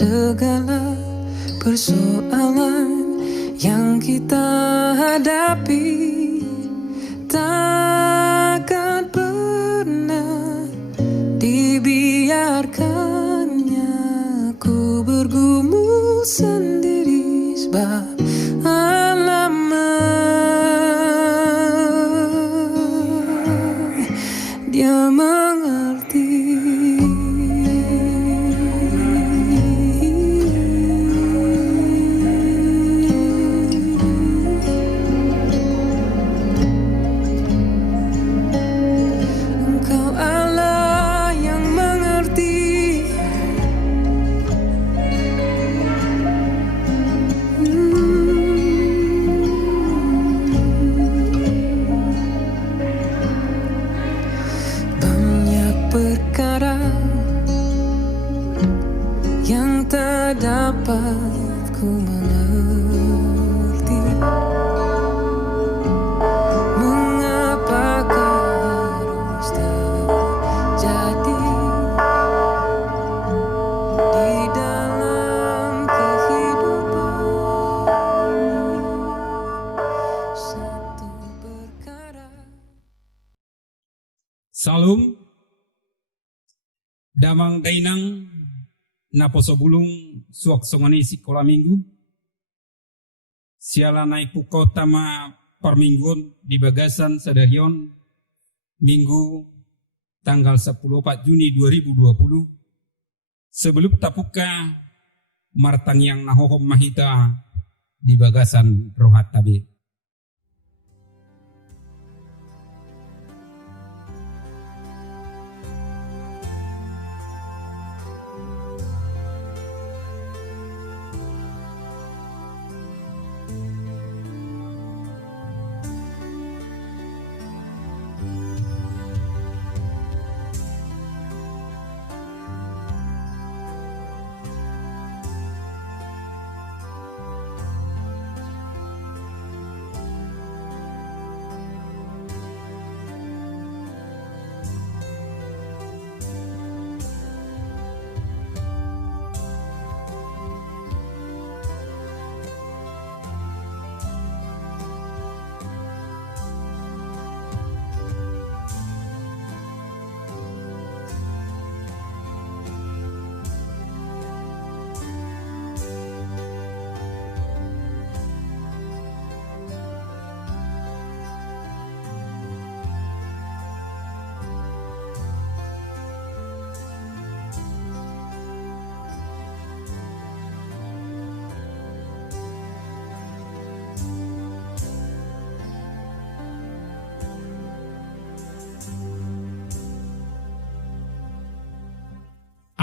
segala persoalan yang kita hadapi, takkan pernah dibiarkannya ku bergumul sendiri sebab Dia mengerti. Engkau Allah yang mengerti. Perkara yang tak dapat ku mengerti, mengapakah harus terjadi di dalam kehidupan satu perkara. Salam damang dainang naposo bulung suak songani sekolah minggu siala naik puko tama permingguan di Bagasan Sadarion minggu tanggal 14 Juni 2020 sebelum tapuka martang yang nahohom mahita di Bagasan Rohat Tabe.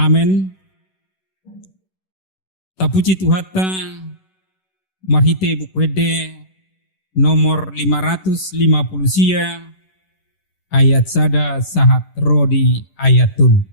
Amen. Tapuji Tuhata marhite bukwede nomor 550 sia ayat sada sahat rodi ayatun.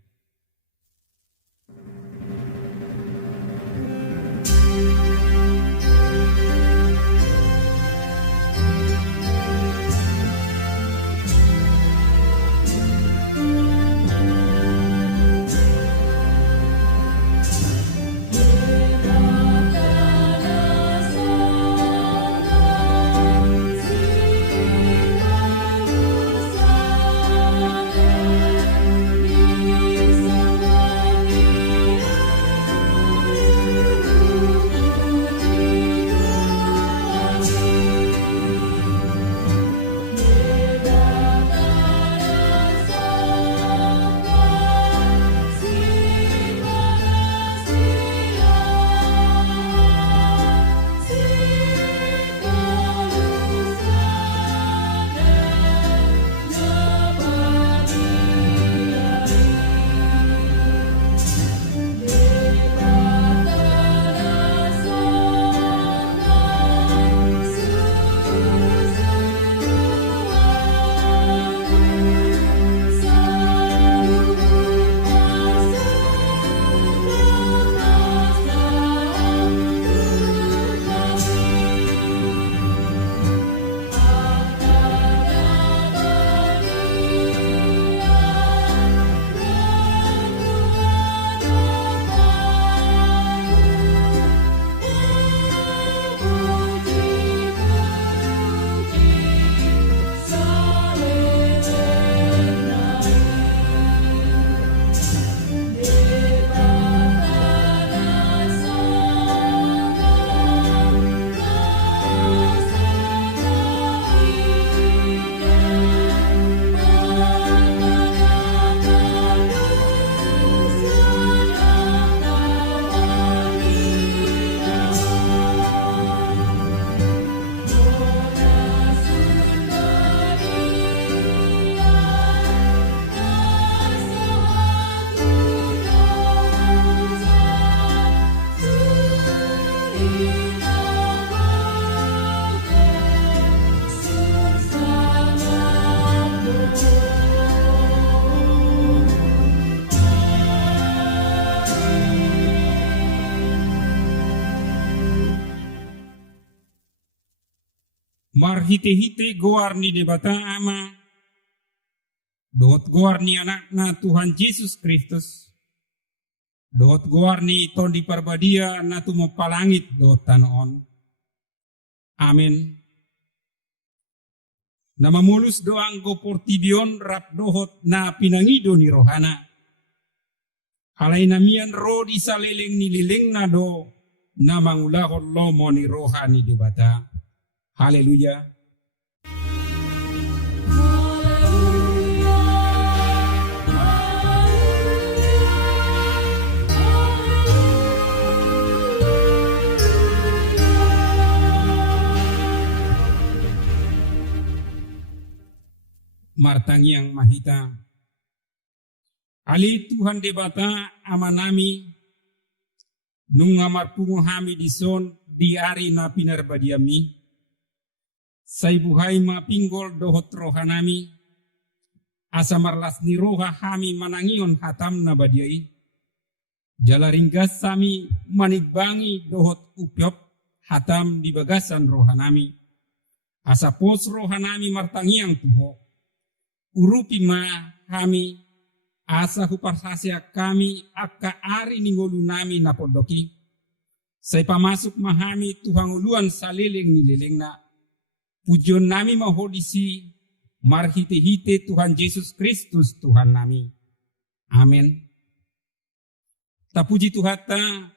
marhite-hite goar ni debata ama, dohot goar ni anak na Tuhan Yesus Kristus, dohot goar ni ton di parbadia na tumo palangit dohot tanoon. Amin. Na mamulus doang go portibion rap dohot na pinangido ni rohana. Alay namian ro di saliling ni liling na do na mangulahon lomo ni rohani debata. Haleluya. Martangiang mahita. Ali Tuhan debata amanami nung amarpungo hami dison di ari na pinarbadiami. Say buhay mapinggol dohot rohanami. Asa marlas ni roha hami manangion hatam na badiai. Jalaringgas sami manigbangi dohot upyop hatam di bagasan rohanami. Asa pos rohanami martangiang tuho. Urupi ma kami asa huparsasya kami akka ari ningolu nami na podoki. Say pamasuk mahami Tuhang uluan saliling nililing na. Pujon nami mahodisi marhite-hite Tuhan Yesus Kristus Tuhan nami. Amin. Tapuji Tuhata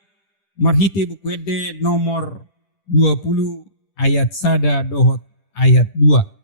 marhite bukwede nomor 20 ayat sada dohot ayat 2.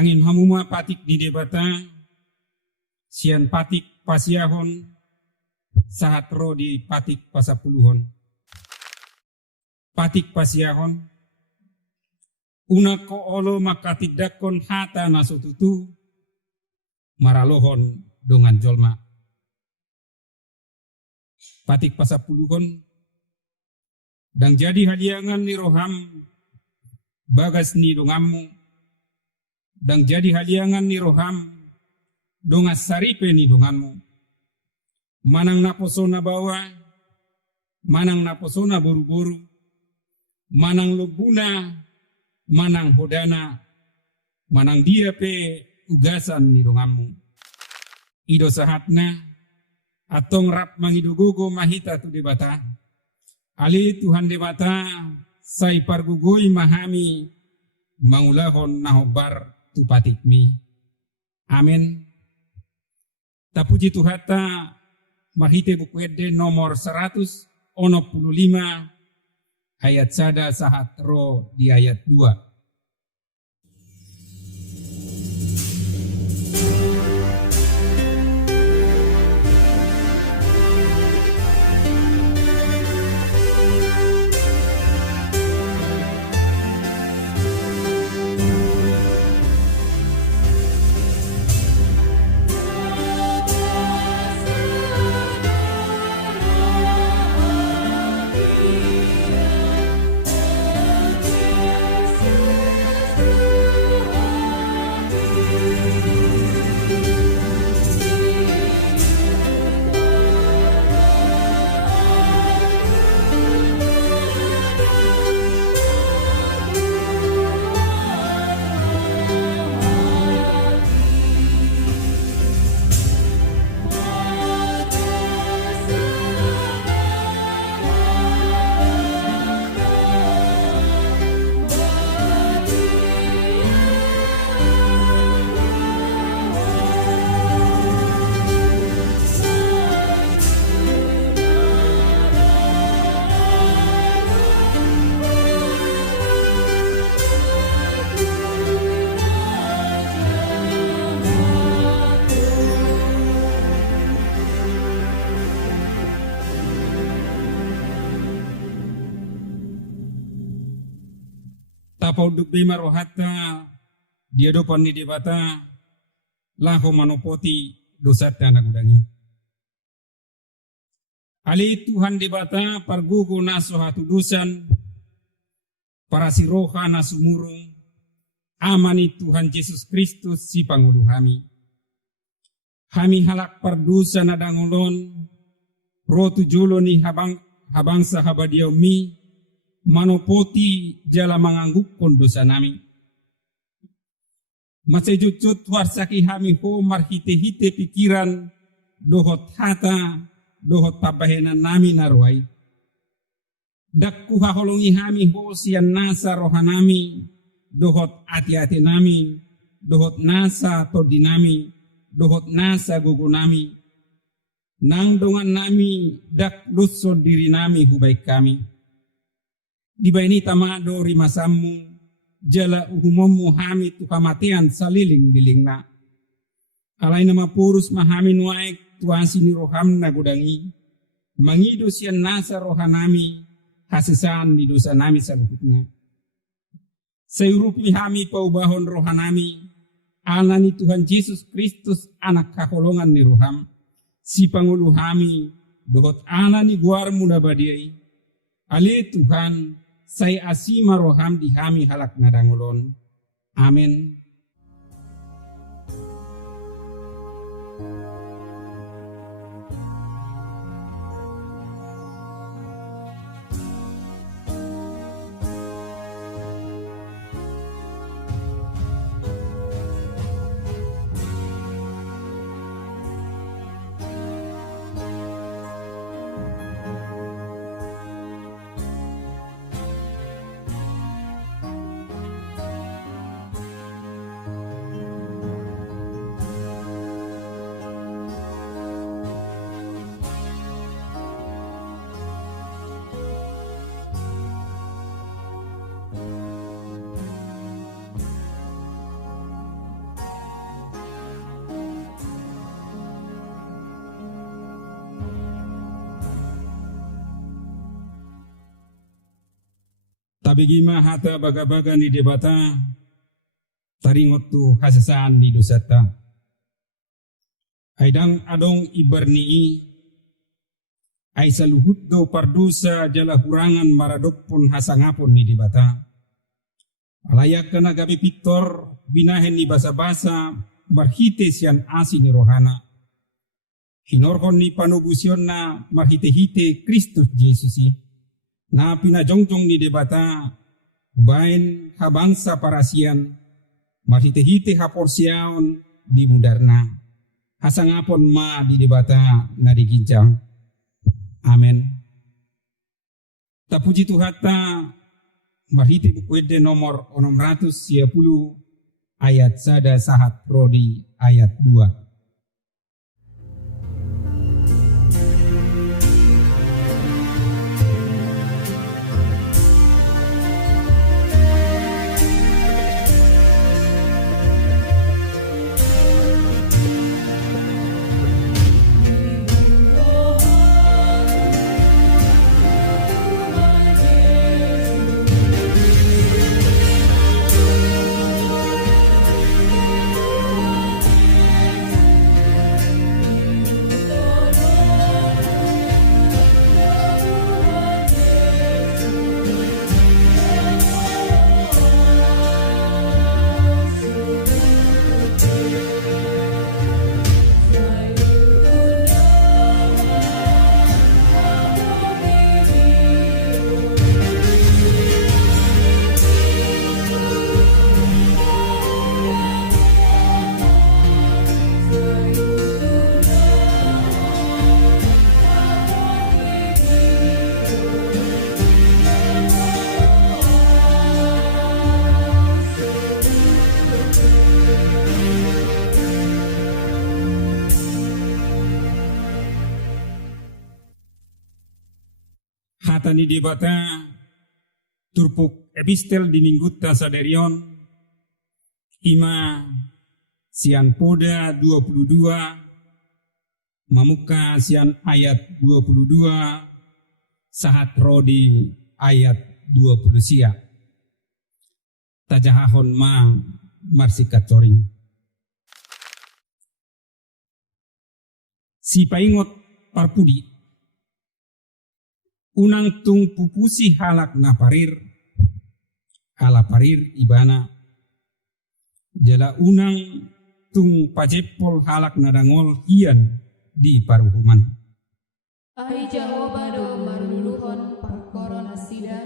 Angin hamuma patik di debata, sian patik pasiahon, sahat ro di patik pasapuluhon. Patik pasiahon, una ko olo makatidakon hata nasututu, maralohon dongan jolma. Patik pasapuluhon, dan jadi hadiangan ni roham, bagas ni dongamu, dan jadi haliangan ni roham dongas saripe ni donganmu. Manang naposona bawa, manang naposona boru-boru, manang lobuna, manang hodana, manang dia pe ugasan ni donganmu. Ido sahatna, atong rap mangidogogo mahita tu debata. Ali Tuhan debata, say pargugoi mahami, mangulahon nahobar tu patikmi. Amin. Tapuji Tuhata marhite bukwede nomor 165 ayat sada sahat ro di ayat 2. Yesus Tapau duk bema rohata dia dopan ni debata laho manopoti dosa tanah gudangi. Ali Tuhan debata pargugu naso hatu dusan para siroha nasumurung amani Tuhan Yesus Kristus si pangulu kami. Kami halak pardusa nadangulon rotu julo ni habangsa habadiau mi manopoti jala mengangguk kondosa nami. Masejutut warsaki hami ho marhite-hite pikiran dohot hata dohot pabahenan nami narwai. Dakku haholongi hami ho sian nasa rohanami dohot ati-ati nami dohot nasa todi nami dohot nasa gugu nami. Nang dongan nami dak duso diri nami hubaik kami. Di baini tamado rimasammu jala uhummu hami tu kamatian saliling dilingna. Alai nama purus mahami nuaik tuasi ni roham na gudangi. Mangidu sian nasa rohanami hasisan di dosa nami saluhutna. Sayurupi hami paubahon rohanami. Alani Tuhan Yesus Kristus anak kaholongan ni roham. Si pangulu hami dohot alani guar muda badiai. Ali Tuhan saya asima roham di hami halak nadangolon. Amin. Tabigima hata baga-baga ni debata taringot tu hasasaan ni dosata. Aidang adong ibarnii ay saluhut do pardusa jala hurangan maradok pun hasangapon ni debata. Alayak kana gabi pitor binahen ni basa-basa marhite sian asi ni rohana. Hinorhon ni panubusion na marhite-hite Kristus Yesusi. Na pinajongjong ni debata bain habangsa parasian marhite-hite haporsiaon di mudarna hasangapon ma di debata na digincang. Amen. Tapuji Tuhata marhite bukuede nomor 610 ayat sada sahat prodi ayat 2. Hatani debata turpuk epistel di mingguta saderion ima sian poda 22 mamuka sian ayat 22 sahat rodi ayat 20 sia. tajahahon ma marsikat coring. Si paingot parpudi unang tung pupusi halak na parir ala parir ibana jala unang tung pajepol halak na dangol hian di paruhuman. Ai jawabado marluluhon perkara nasida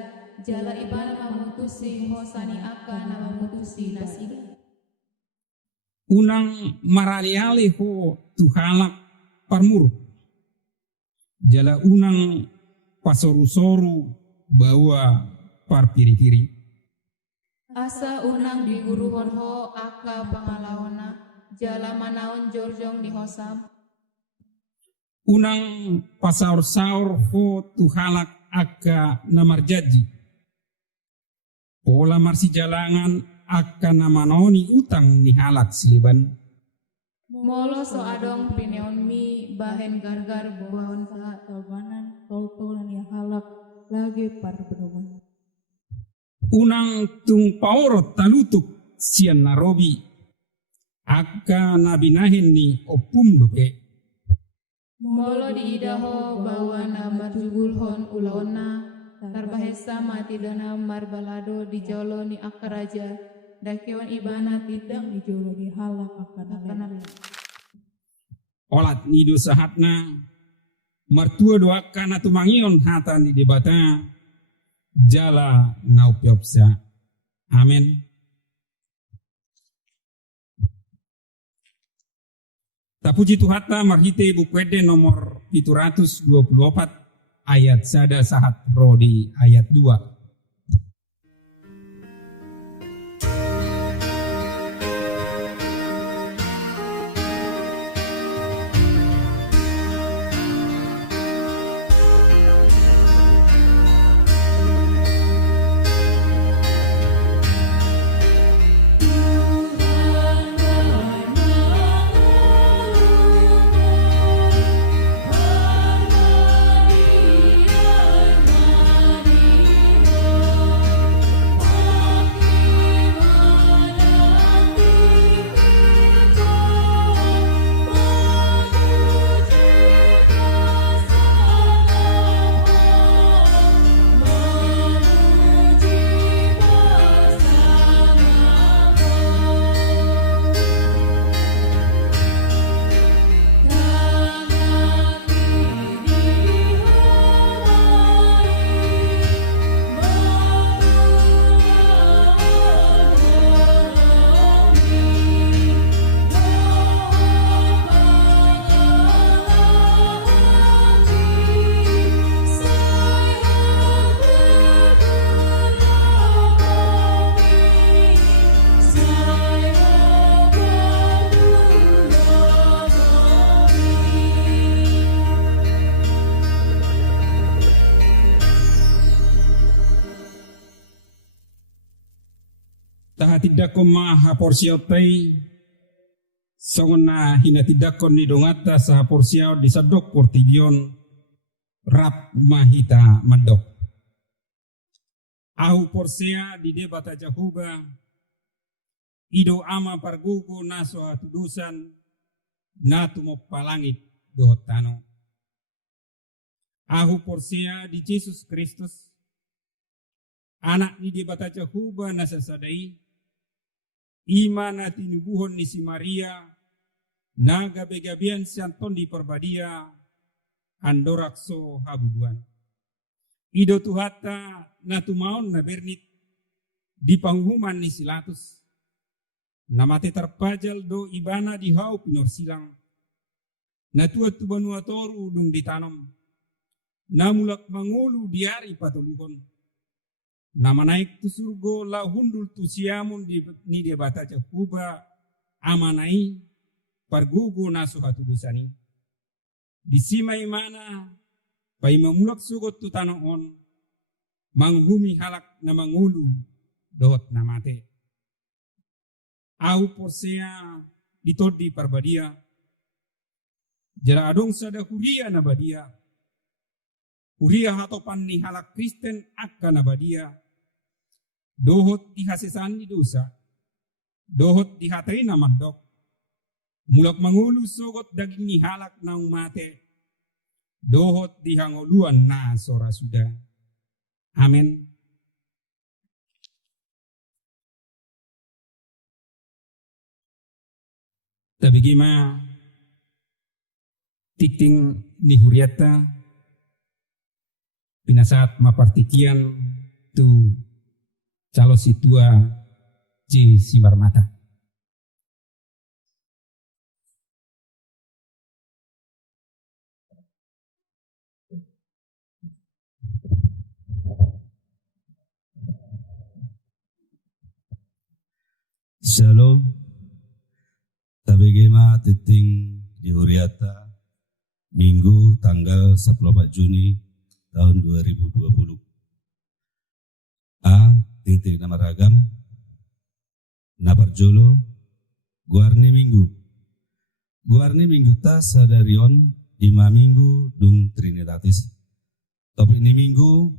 jala ibana mamutusi hosani akan na mamutusi nasida. Unang maraliali ho tu halak parmuruk jala unang pasoru-soru bawa parpiri-piri. Asa unang diguruhon ho aka pangalaona jala manaon jorjong di hosam. Unang pasaur-saur ho tu halak aka namarjaji. Pola marsi jalangan aka namanoni utang ni halak siliban. Molo so adong pineon mi bahen gargar bawahon sa Tabanan tol-tolan yang halak lagi par pedoman. Unang tung paorot talutuk sian narobi aka nabinahin ni opum doke. Molo di idaho bawana marjugulhon ulaona tarbahesa mati dana marbalado di jolo ni akaraja dakewan ibana tidak Di jolo di halak akan kenal. Olat nido sahatna martua doakan atu mangion hatan di debata jala naupiopsa. Amin. Tapuji Tuhata marhite bukwede nomor 724 ayat sada sahat rodi ayat 2. Tahatidak ko maha porsiotay songna hinatidak ko ni dongata sa porsiaw di sadok portibion rap mahita madok. Ahu porsea di debata jahuba ido ama pargugo naso atudusan natumo palangit dohotano. Ahu porsea di Yesus Kristus anak di debata jahuba nasasadai iman na tinubuhon ni si Maria na gabi-gabian sianton di perbadia andorakso habuduan. Ido tuhata na tumaon na bernit di panghuman ni Silatus. Namate terpajal do ibana di hau pinor silang. Na tuat tubanua toru dung ditanam. Namulak mangulu diari patuluhon. Nama naik tu surgo la hundul tu siamun ni dia bata cakuba amanai pargugu nasu hatu dusani. Di simai mana pai mamulak sugot tu tanahon manghumi halak na mangulu dohot namate. Au porsea ditodi parbadia jara adong sada huria na badia. Huria hatopan ni halak Kristen akka na badia. dohot di hasesan di dosa, dohot di hatai na mandok, mulak mangulu sogot daging ni halak na umate, dohot di hangoluan na sora sudah. Amin. Tapi gimana tikting ni huriata pinasaat mapartikian tu calo situa ci simar mata. Shalom. Tabegema titing di Huriata Minggu tanggal 14 Juni tahun 2020. Titik nama ragam Naparjolo Guarni Minggu ta sadarion ima minggu dung Trinitatis. Topik ni minggu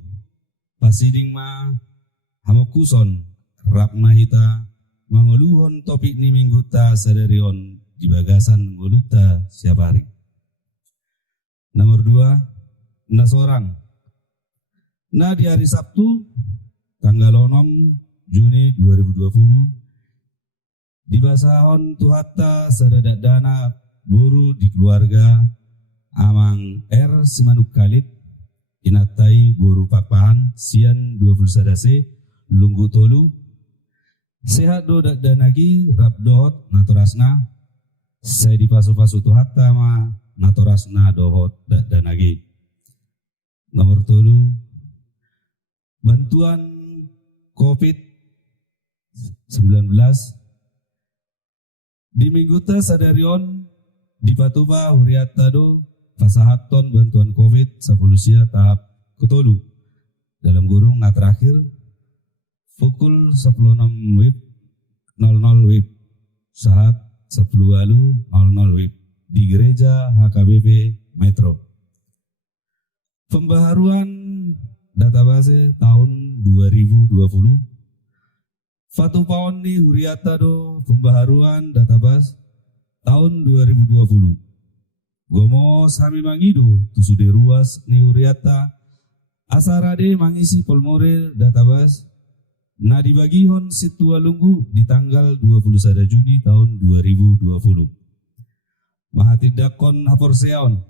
pasiding ma hamokuson rap mahita mangoluhon topik ni minggu ta sadarion di bagasan ngoluta siap hari. Nomor 2, na seorang. Nah di hari Sabtu tanggal 6 Juni 2020 di basahon tuhatta sadadak dana buru di keluarga amang Simanuk Kalit inatai buru pakpahan sian 20 sadase lunggu tolu sehat do dak danagi rap dohot naturasna saya di pasu-pasu tuhatta ma naturasna dohot dak danagi. Nomor tolu bantuan COVID-19 di minggu ta sadarion di Patuba Huriata do pasahaton bantuan COVID 10 tahap ketolu dalam gurung na terakhir pukul 16 WIB 00 WIB saat 10 walu 00 WIB di gereja HKBP Metro. Pembaharuan database tahun 2020 Fatu Paon ni Huriata do pembaharuan database tahun 2020 Gomo sami mangido tusude ruas ni Huriata asarade mangisi polmore database na dibagihon situa lunggu di tanggal 21 Juni tahun 2020 mahatidakon haporseon.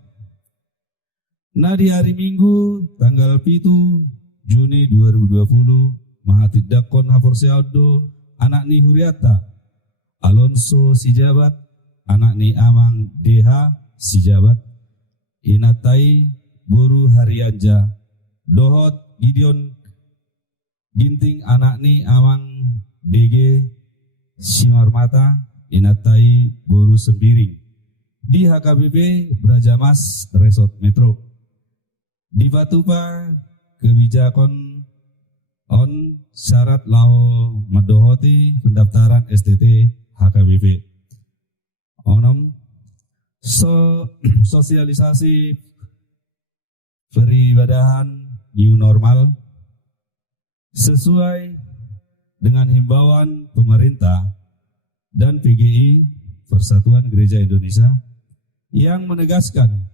Nah di hari Minggu tanggal 7 Juni 2020 mahatidakon haporseodo anak ni Huriata Alonso Sijabat anak ni Amang DH Sijabat inatai buru Harianja dohot Gideon Ginting anak ni Amang DG Simarmata inatai buru Sembiring di HKBP Brajamas Resort Metro. Di Patuba kebijakan on syarat lao medohoti pendaftaran STT HKBP. Onom sosialisasi peribadahan new normal sesuai dengan himbauan pemerintah dan PGI Persatuan Gereja Indonesia yang menegaskan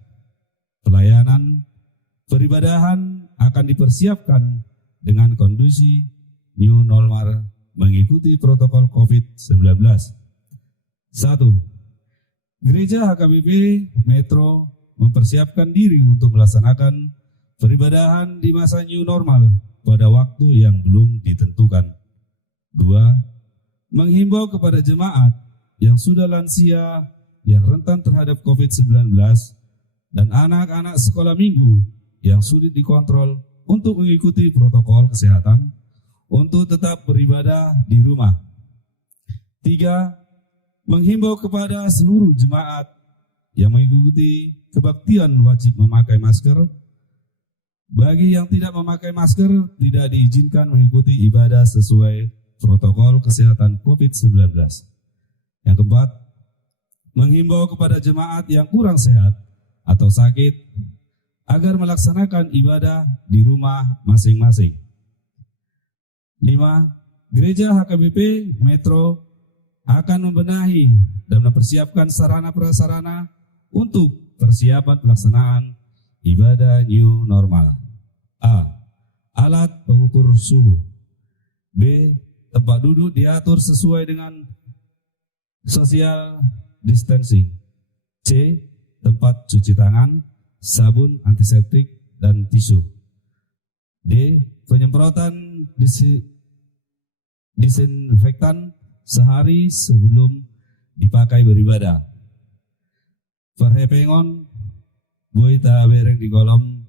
pelayanan peribadahan akan dipersiapkan dengan kondisi new normal mengikuti protokol COVID-19. 1. Gereja HKBP Metro mempersiapkan diri untuk melaksanakan peribadahan di masa new normal pada waktu yang belum ditentukan. 2. Menghimbau kepada jemaat yang sudah lansia, yang rentan terhadap COVID-19, dan anak-anak sekolah minggu yang sulit dikontrol untuk mengikuti protokol kesehatan untuk tetap beribadah di rumah. 3. Menghimbau kepada seluruh jemaat yang mengikuti kebaktian wajib memakai masker. Bagi yang tidak memakai masker, tidak diizinkan mengikuti ibadah sesuai protokol kesehatan COVID-19. Yang keempat, menghimbau kepada jemaat yang kurang sehat atau sakit agar melaksanakan ibadah di rumah masing-masing. 5. Gereja HKBP Metro akan membenahi dan mempersiapkan sarana prasarana untuk persiapan pelaksanaan ibadah new normal. A. Alat pengukur suhu. B. Tempat duduk diatur sesuai dengan social distancing. C. Tempat cuci tangan, sabun antiseptik, dan tisu. D. Penyemprotan disinfektan sehari sebelum dipakai beribadah. Perhepengon, boy ta bereng di kolom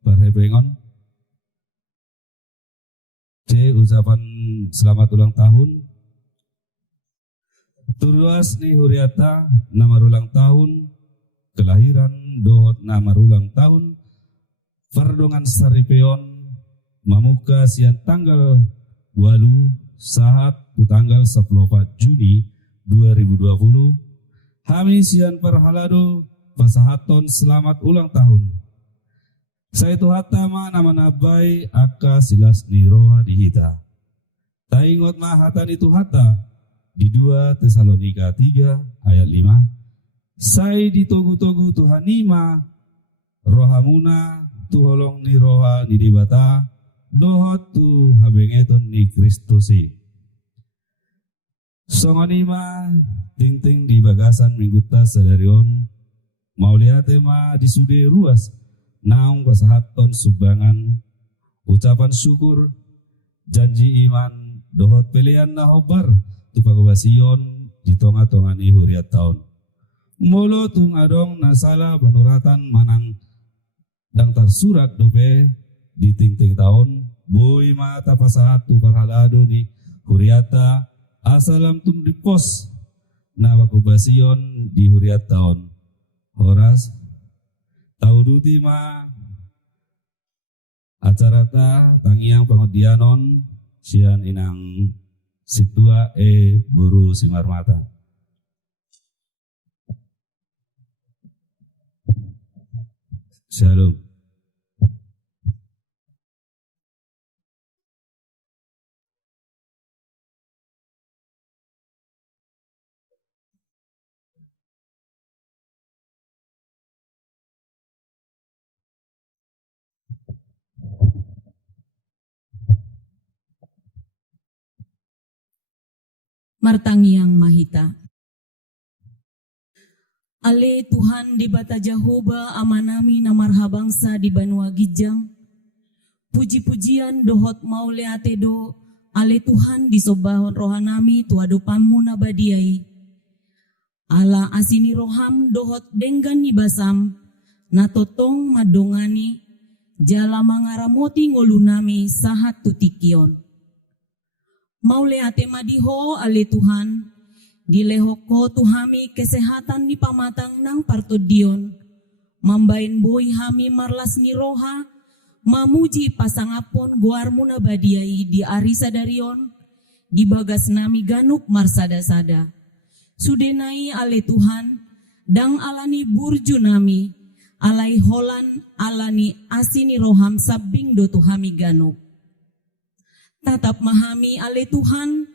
perhepengon. C. Ucapan selamat ulang tahun. Turuas ni Huriata, nama ulang tahun. Kelahiran dohot nama ulang tahun. Perdongan Saripeon, Mamuka sian tanggal walu saat tanggal 14 Juni 2020. Hami sian perhalado pasahaton selamat ulang tahun. Saya itu hatama nama nabai aka silas niroha dihita. Taingot mahatan itu hata di 2 Tesalonika 3 ayat 5. Saya ditogu-togu Tuhanima rohamuna tuholong ni roha ni dibata dohot tu habengeton ni Kristusi. Songonima ting-ting di bagasan mingguta sadarion mauliatema di sude ruas naung pasahaton subangan ucapan syukur janji iman dohot pilihan nahobar tu pagawasion di tonga-tongani huriat tahun. Molo tung adong nasala banuratan manang dang tersurat dope di ting-ting tahun boy mata pasahat tu parhalado ni huriata asalam tum di pos na bakubasion di huriat tahun horas tau duti ma acarata tangiang pangodianon sian inang situa buru simar mata. Shalom. Martangiang Mahita. Ale Tuhan di bata Jahoba amanami na marhabangsa di Banua Gijang. Puji-pujian dohot mauleate do ale Tuhan di sobahon rohanami tuado pamu na badiai. Ala asini roham dohot denggan ni basam na totong madongani jala mangaramoti ngolunami sahat tutikion. Mauleate madiho ale Tuhan dilehoko tuhami kesehatan ni pamatang nang partodion. Mambain boy hami marlas ni roha. Mamuji pasangapon guarmu na badiai di arisa darion. Di bagas nami ganup marsada-sada. Sudenai ale Tuhan. Dang alani burju nami. Alai holan alani asini roham sabing do tuhami ganup. Tatap mahami ale Tuhan.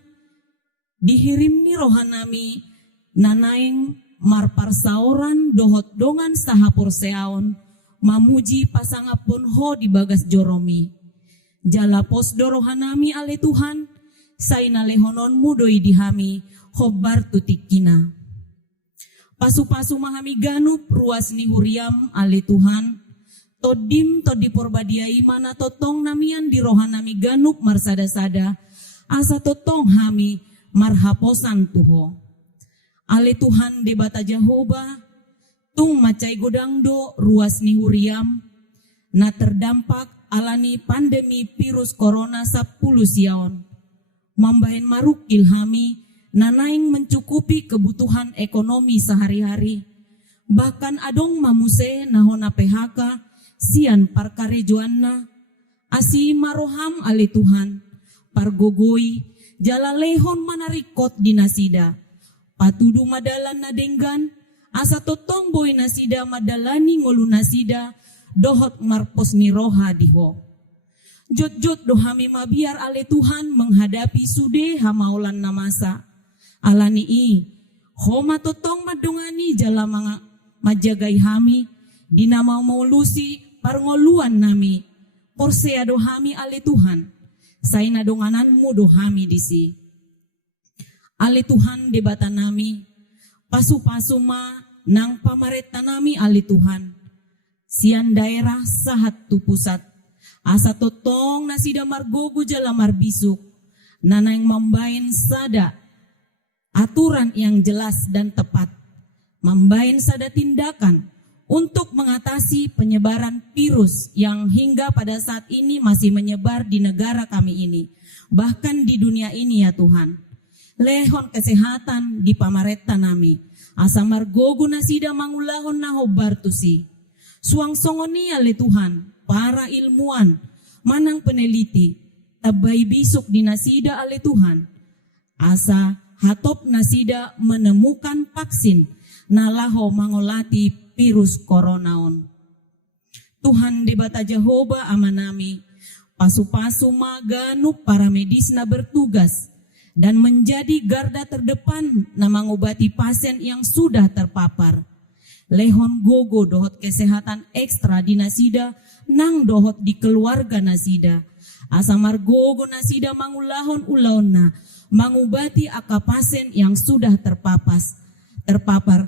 Dihirim ni rohanami nanaing marparsauran dohot dongan sahapur seaon mamuji pasangapun ho di bagas joromi. Jalapos do rohanami ale Tuhan saina lehonon mudoi dihami hobar tutikina. Pasu-pasu mahami ganup ruas ni huriam ale Tuhan todim todi porbadiai mana totong namian di rohanami ganup marsada-sada asa totong hami marhaposan tuho. Ale Tuhan de bata Jahoba, tung macai godangdo ruas ni huriam, na terdampak alani pandemi virus corona 10 siaon. Mambahin maruk ilhami, nanaing mencukupi kebutuhan ekonomi sehari-hari. Bahkan adong mamuse nahona PHK, sian parkarejoanna, asi maroham ale Tuhan, pargogoi, jala lehon manarikot di nasida. Patudu madalan na denggan. Asa totong boy nasida madalani ngolu nasida. Dohot marpos ni roha diho. Jot-jot do hami mabiar ale Tuhan menghadapi sude hamaulan namasa. Alani i, homa totong madungani jala majagai hami, dinama maulusi parngoluan nami. Porsea do hami ale Tuhan, saina dongananmu do hami disi. Ale Tuhan debata nami, pasu-pasuma nang pamareta nami ale Tuhan. Sian daerah sahat tu pusat, asa totong nasida margogo jala marbisuk, nana yang membain sada aturan yang jelas dan tepat, membain sada tindakan untuk mengatasi penyebaran virus yang hingga pada saat ini masih menyebar di negara kami ini, bahkan di dunia ini ya Tuhan. Lehon kesehatan di pamareta nami, asa margogo nasida mangulahon na hobartusi. Suang songoni ale Tuhan, para ilmuwan, manang peneliti, tabay bisok di nasida ale Tuhan. Asa hatop nasida menemukan vaksin na laho mangolati virus koronaon. Tuhan debata Jehovah amanami, pasu-pasu maganu para medis na bertugas dan menjadi garda terdepan na mengobati pasien yang sudah terpapar. Lehon gogo dohot kesehatan ekstra di nasida nang dohot di keluarga nasida. Asamar gogo nasida mangulahon ulaonna mangubati aka pasien yang sudah terpapar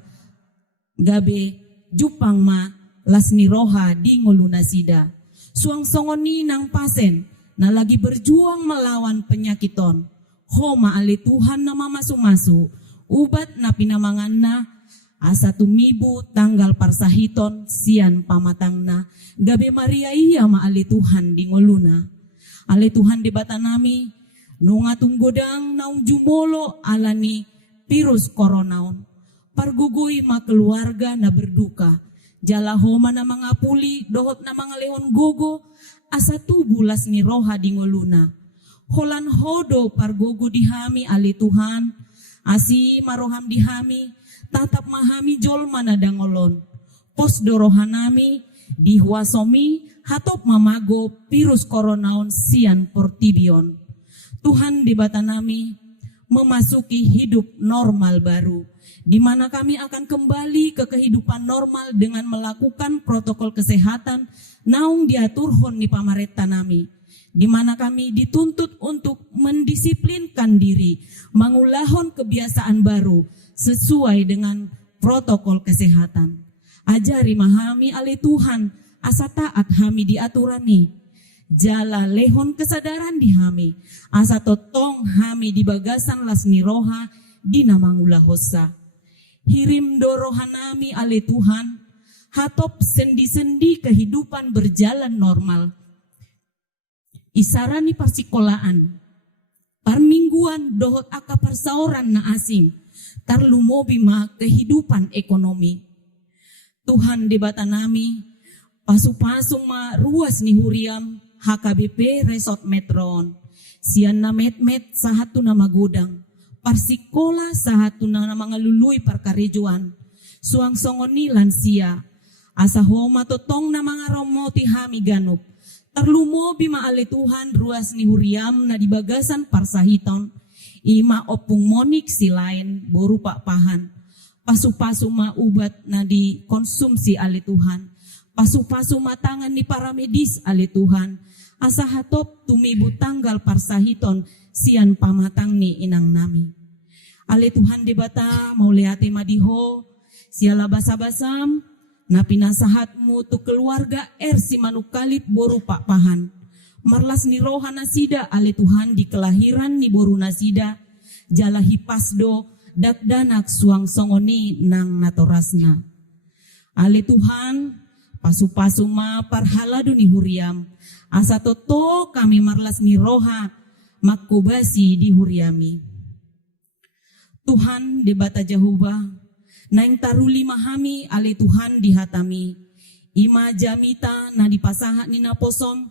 gabe jupang ma lasni roha di ngulu nasida. Suang songoni nang pasien na lagi berjuang melawan penyakiton. Homa ale Tuhan nama masu-masu ubat na pinamangan na asa tumibu tanggal parsahiton sian pamatangna gabe Maria iya ma ale Tuhan di ngoluna. Ale Tuhan di bata nami nunga tunggodang naung jumolo alani virus koronaon. Pargugui ma keluarga na berduka. Jala homa na mga puli dohot na mga lehon gogo asa tubulas ni roha di ngoluna. Holan hodo pargogo dihami ale Tuhan asi maroham dihami tatap mahami jolma na dangolon. Pos dorohanami dihuasomi hatop mamago virus koronaon sian portibion. Tuhan di bata nami memasuki hidup normal baru, di mana kami akan kembali ke kehidupan normal dengan melakukan protokol kesehatan naung diaturhon di pamareta nami, di mana kami dituntut untuk mendisiplinkan diri, mangulahon kebiasaan baru sesuai dengan protokol kesehatan. Ajari mahami ale Tuhan, asa taat hami diaturani. Jala lehon kesadaran di hami, asa totong hami di bagasan lasni roha di namangula hosa. Hirim dorohanami ale Tuhan, hatop sendi-sendi kehidupan berjalan normal. Isarani persikolaan, parmingguan dohot aka persauran na asing, tarlumobi ma kehidupan ekonomi. Tuhan di bata nami, pasu-pasu ma ruas ni huriam, HKBP Resort Metron, sian na met-met sahatu na magudang, parsikola sahatu na mga luluy parkarejuan, suang songoni lansia, asa homa totong na mga romoti hami ganup, tarlumobi maale Tuhan ruas ni huriam na dibagasan parsahiton, ima opung monik silain boru pahan, pasu-pasu ma ubat na dikonsumsi ale Tuhan, pasu-pasu matangan ni para medis ale Tuhan, asa hatop tumibu tanggal parsahiton sian pamatang ni inang nami. Ale Tuhan di bata maulihati madiho, siala basa-basam, na pinasahatmu tu keluarga si manukalit boru pahan. Marlas ni roha nasida ale Tuhan di kelahiran ni boru nasida, jala hipasdo dakdanak suang songoni nang natorasna. Ale Tuhan, pasu-pasu ma parhaladu ni huriam, asa toto kami marlas ni roha makubasi di huriami. Tuhan di bata Jehovah, naing taruli mahami ale Tuhan di hatami. Ima jamita na dipasaha ni naposom,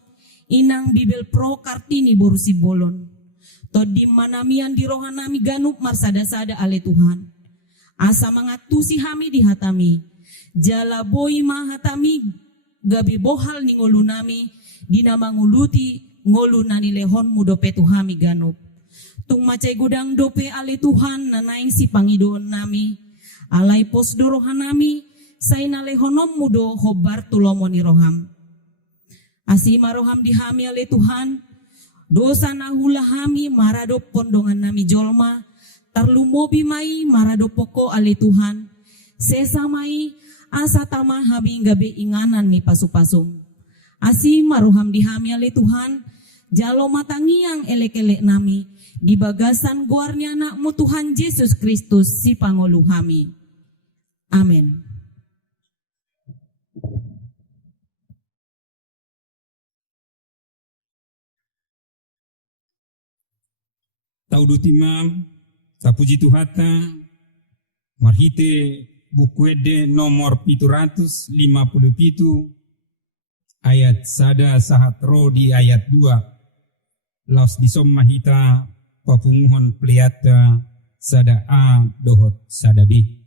inang bibel pro kartini borusi bolon. Todi manamian di rohanami ganup marsada-sada ale Tuhan. Asa mangatusi hami di hatami. Jala boy mahatami gabi bohal ningolunami dinamanguluti ngolu nani lehon mu dope tuhami ganup. Tung macai gudang dope ale Tuhan nanaing si pangidon nami. Alai pos dorohan nami, say na lehonom mudo hobar tulomoni roham. Asima roham dihami ale Tuhan, dosa na hula hami marado pondongan nami jolma, tarlumobi mai marado poko ale Tuhan, sesamai asa tama habi gabe inganan ni pasupasum. Asima roham dihami ale Tuhan, jalo matangiang elek-elek nami, di bagasan guarnya anakmu Tuhan Yesus Kristus si pangolu hami. Amin. Taudu timam, tapuji Tuhata, marhite bukuede nomor 757, ayat sada sahat ro di ayat 2. Laos disom mahita papunguhon pliata sada A dohot sada B.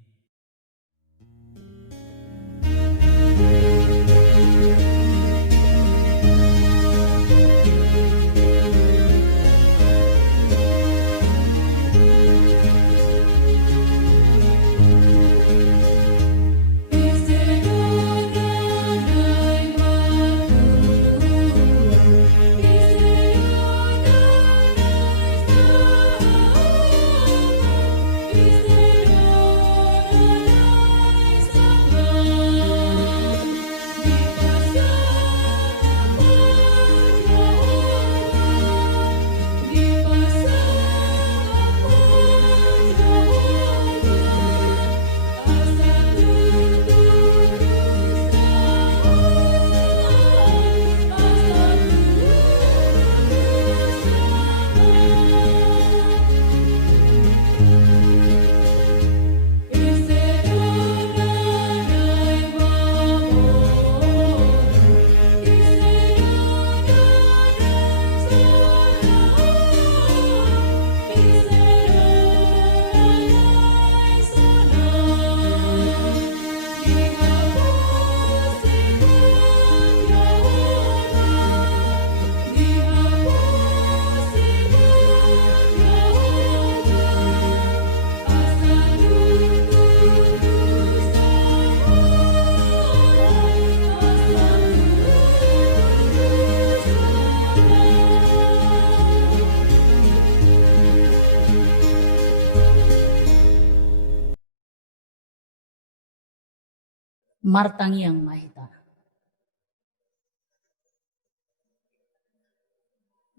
Martangiang mahita.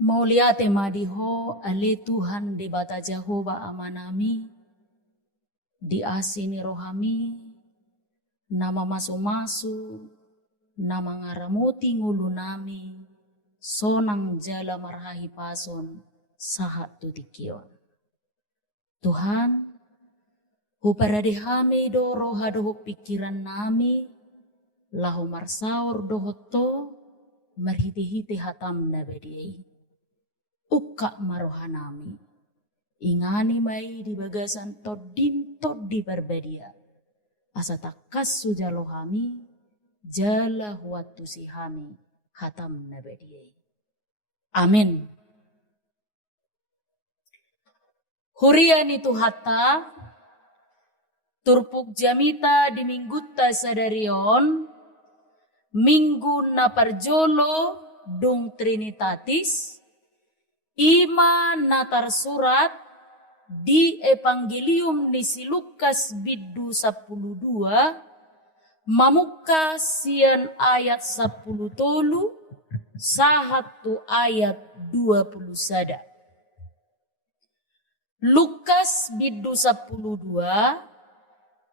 Mauliate madiho ale Tuhan de bata Jehovah amanami, di asini rohami, nama masu-masu, nama ngaramuti ngulu nami, sonang jala marhahi pason, sahat tutikion. Tuhan, huparade hami do roha doho pikiran nami, lahu marsaur doho to, marhiti-hiti hatam na bediai. Ukka marohanami, ingani mai di bagasan todin tod di berbedia. Asa takas sujalo hami, jala huatu si hami, hatam na bediai. Amin. Hurian itu hatta, turpuk jamita di minggutta sadarion, minggu na parjolo dung Trinitatis, ima natar surat di Evangelium ni si Lukas biddu 12, mamuka sian ayat 10 tolu, sahatu ayat 20 sada. Lukas biddu 12,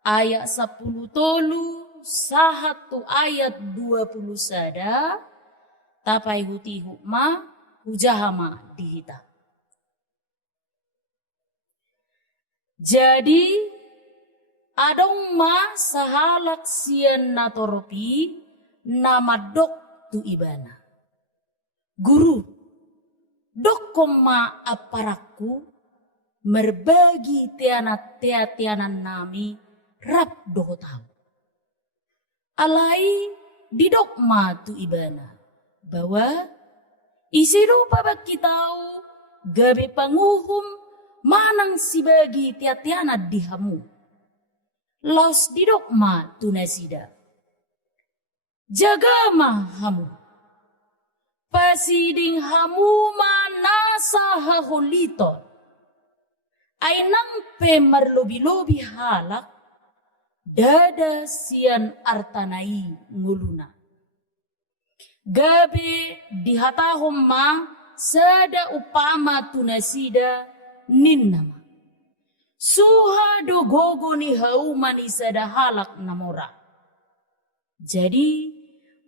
ayat 10 tolu, sahatu ayat 20 sada, tapai huti hukma, hujahama dihita. Jadi, adong ma sahalak sian natoropi, nama dok tu ibana. Guru, dok koma aparaku, merbagi tianan nami, rap doho tahu. Alai didok ma tu ibana, bahwa Isiru pabak kitau gabi panguhum manang sibagi tiatiana dihamu. Laos didok ma tunasida. Jaga ma hamu. Pasiding hamu ma nasa haholiton. Ay nang pemarlobi-lobi halak. Dada sian artanai nguluna. Gabi dihatahom ma sada upama tunasida ninnama. Suha do gogo ni hauman isada halak namora. Jadi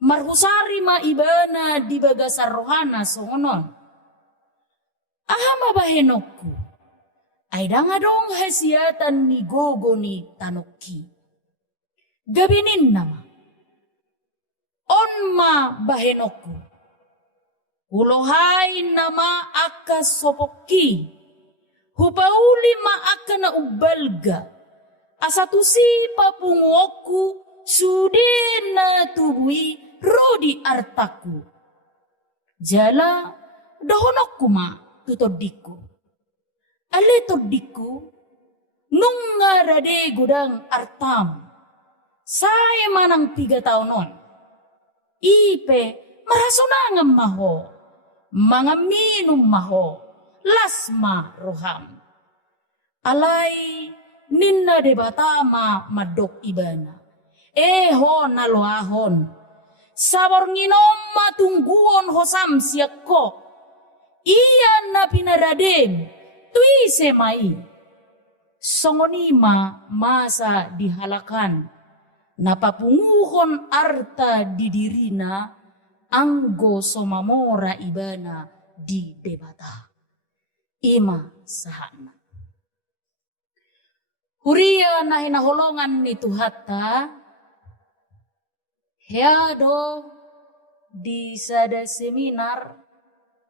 marhusari ma ibana di bagasar rohana songonon. Ahama bahenokku. Aidanga dong hasiatan ni gogo ni tanoki. Gabinin nama. Onma bahenokku. Ulohai nama aka sopoki. Hupauli ma aka na ubalga. Asatusi papungoku sudena tubui rodi artaku. Jala dohonokku ma tutodiku. Ale todiku nung ngarade gudang artam. Saya manang 3 taonon. Ipe marasonangan maho. Mga minum maho. Lasma roham. Alay ninna debatama madok ibana. Ehon naloahon. Sabor nginom matungguon hosam siakko. Iyan na pinaradem. Tui semai. Songonima masa dihalakan. Napapunguhon arta didirina. Anggo somamora ibana di debata. Ima sahana. Huria na hinaholongan ni Tuhata. Heado di sada seminar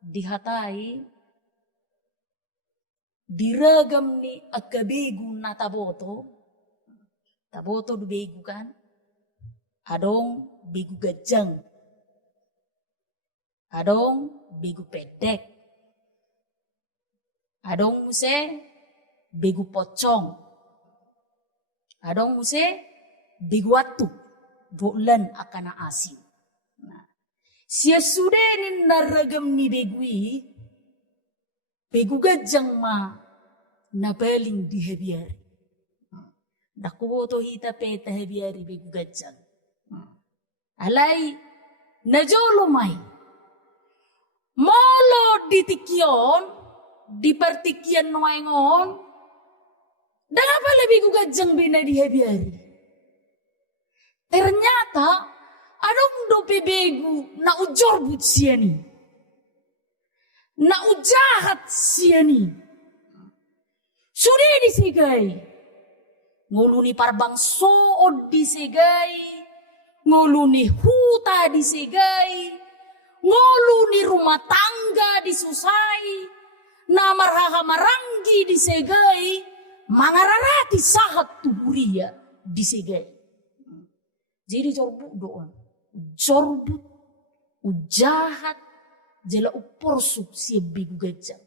dihatai. Diragam ni akabegu na taboto. Taboto du begu kan. Adong begu gajang. Adong begu pedek. Adong muse begu pocong. Adong muse begu watu. Bulan akan asin. Nah, sia sudah ni naragam ni begui. Begu gajang ma nabaling di hebiari. Dakuboto hita peta hebiari begu gajang. Alay najolo mai. Molo ditikyon, dipartikyan noengon. Dengan apa lebih begu gajang bina di hebiari. Ternyata adong dope begu na ujorbut siani. Na ujahat siani. Sudah disegai. Nguluni parbang sood disegai. Nguluni huta disegai. Nguluni rumah tangga disusai. Namarhaha maranggi disegai. Mangararati sahat tuburia disegai. Jadi jorbut doon. Jorbut. Ujahat. Jala uporsuk siya bigu gajang.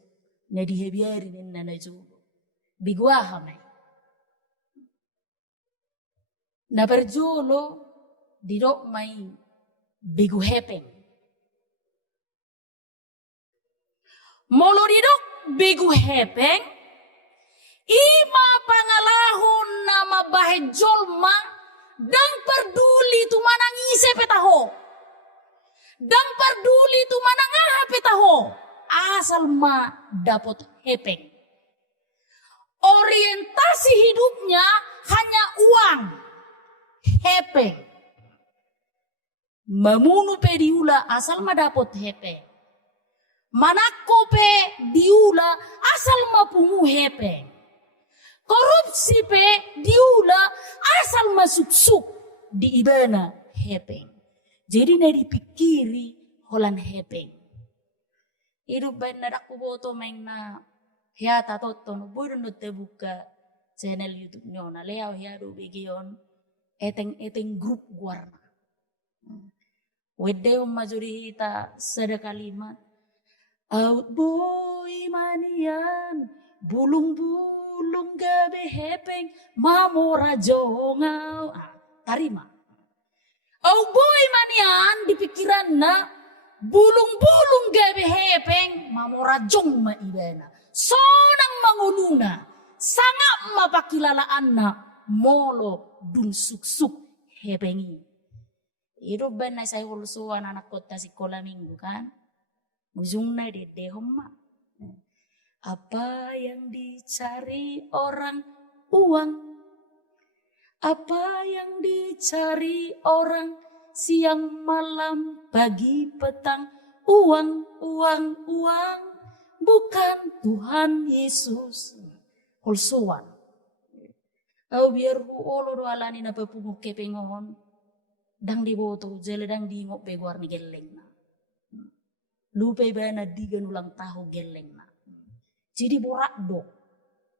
Na dihebiari na najubo. Bigu ahamay. Na berjolo. Didok may bigu hepeng. Molo didok bigu hepeng. Ima pangalahon na mabahejolma. Dang perduli tu manang isep petaho. Dang perduli tu manang aha petaho. Asal ma dapat hepeng. Orientasi hidupnya hanya uang. Hepeng. Memunu pe diula asal ma dapat hepeng. Manako pe diula asal ma pungu hepeng. Korupsi pe diula asal masuk-suk di ibana hepeng. Jadi na dipikiri holan hepeng. Hidup benar aku boto main na hiata toto no bodo no buka channel YouTube nyo na leo hiado bigion eteng grup guarna. Wedeo majorita sada kalimat Out boy manian, bulung-bulung gabe hepeng, mamora jongau. Tarima. Out boy manian di pikiran na, bulung-bulung gabe hepeng, mamora jong maibena. Sonang manguluna, sangat mapakilalaan na, molo dun suk-suk hepengi. Itu benar saya hulusuan anak kota sekolah minggu kan. Ujungnya dede homma. Apa yang dicari orang uang. Apa yang dicari orang siang malam pagi petang. Uang, uang, uang. Bukan Tuhan Yesus. Hulusuan. Biar olo do alani na papunguk kepengon. Dang di boto jele dang di ngok beguar ni geleng na. Lupa bana digan ulang tahu geleng na. Jadi borak do.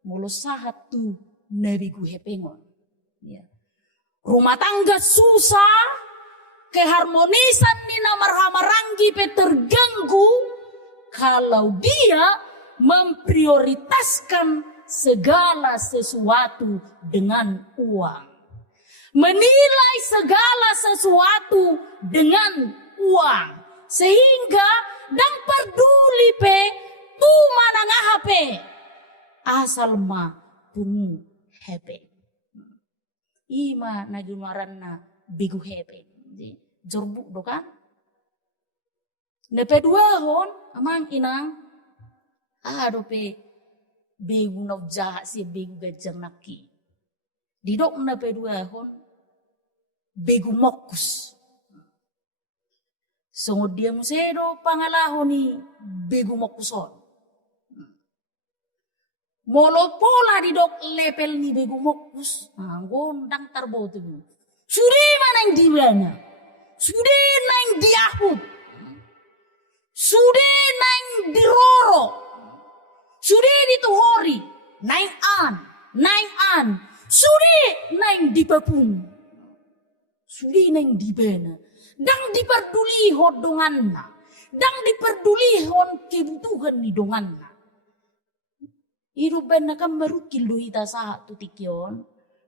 Molo sahat tu nabi ku hepengon. Ya. Rumah tangga susah. Keharmonisan ni namarhamaranggi pe terganggu. Kalau dia memprioritaskan segala sesuatu dengan uang. Menilai segala sesuatu dengan uang. Sehingga dang peduli pe tu manang hape. Asal ma pungu hepe. Ima nagimaran na bigu hepe. Jorbuk do kan. Nepe dua hon amang inang. Ado pe begu nau jahat si begu bejang naki. Didok nepe dua hon. Begu mokus. Sungguh dia musedo pangalahon ni begu mokuson. Molo pola didok lepel ni begu mokus. Gondang tarbotu. Sudah mana yang di mana? Sudah nang diahut. Sudah nang diroro. Sudah dituhori. Nang an. Sudah nang dipapung. Sudah nang dibana. Dang diperduli hodonganna. Dang diperduli hon kebutuhan ni donganna. Iruban na kan marukil duita saat tutikyon.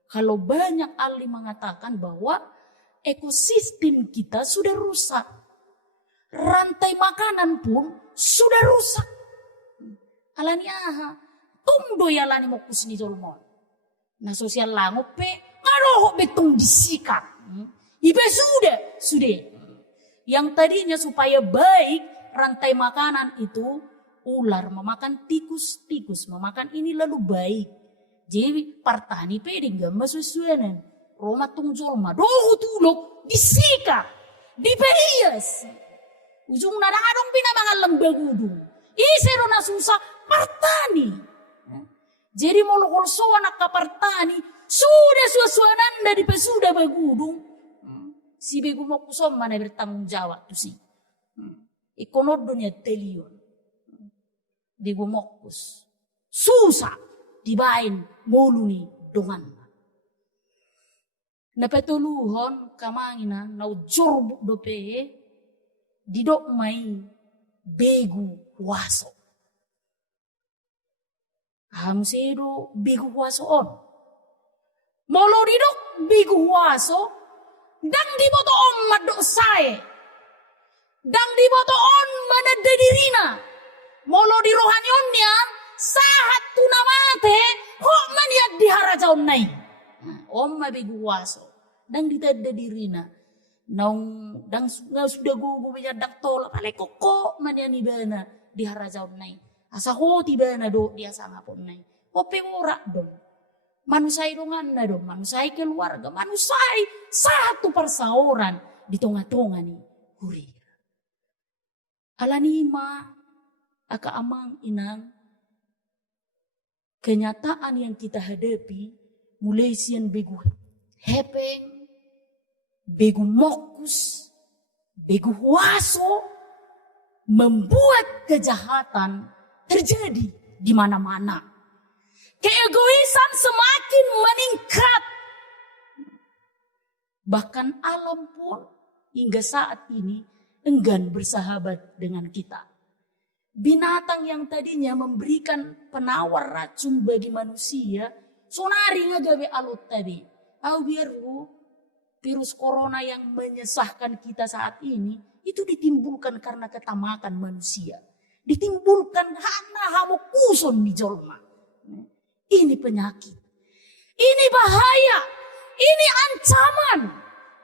Kalau banyak ahli mengatakan bahwa ekosistem kita sudah rusak. Rantai makanan pun sudah rusak. Alani aha. Tungdo ya lani mokus ni jolmon. Na sosial langup pe. Ngaroho betong disikat. Ibe sudah. Yang tadinya supaya baik rantai makanan itu ular memakan tikus memakan ini lalu baik. Jadi partani pede enggak masusuanan. Roma tungjolma dohu tulok disikat, diperias. Ujung nadang pinamangalang bagudung. Isero na susah partani. Jadi molokol so anak partani sudah suasuanan dari pesuda bagudung. Si begu mau kusom mana bertanggung jawab tu si. Ikonor dunia telion. Begu mokus. Susah dibain moluni dongan. Napetuluhon kamangina nau jorbuk dope didok mai begu waso. Hamsedo begu waso on. Molo didok begu waso. Dang di boto on madok sae. Dang di boto on manada dirina. Molo di rohanionnya sahat tunamate kok maniat diharajaon nai. Om mabigu waso. Dang di tada dirina. Naung dang sudah gugu menyadak tolak ale kok maniat ni bana diharajaon nai. Asa ho tibana do dia sangapon nai. Ope ora dong. Manusai dongan na dong, manusai keluarga, manusai satu persauran di tengah-tengah ni huri. Alanima, aka amang inang, kenyataan yang kita hadapi mulai sian begu hepeng, begu mokus, begu waso, membuat kejahatan terjadi di mana-mana. Keegoisan semakin meningkat. Bahkan alam pun hingga saat ini enggan bersahabat dengan kita. Binatang yang tadinya memberikan penawar racun bagi manusia, sonari ngagawe alut tadi. Biar virus corona yang menyesahkan kita saat ini, itu ditimbulkan karena ketamakan manusia. Ditimbulkan karena hamo kuson di jolma. Ini penyakit. Ini bahaya. Ini ancaman.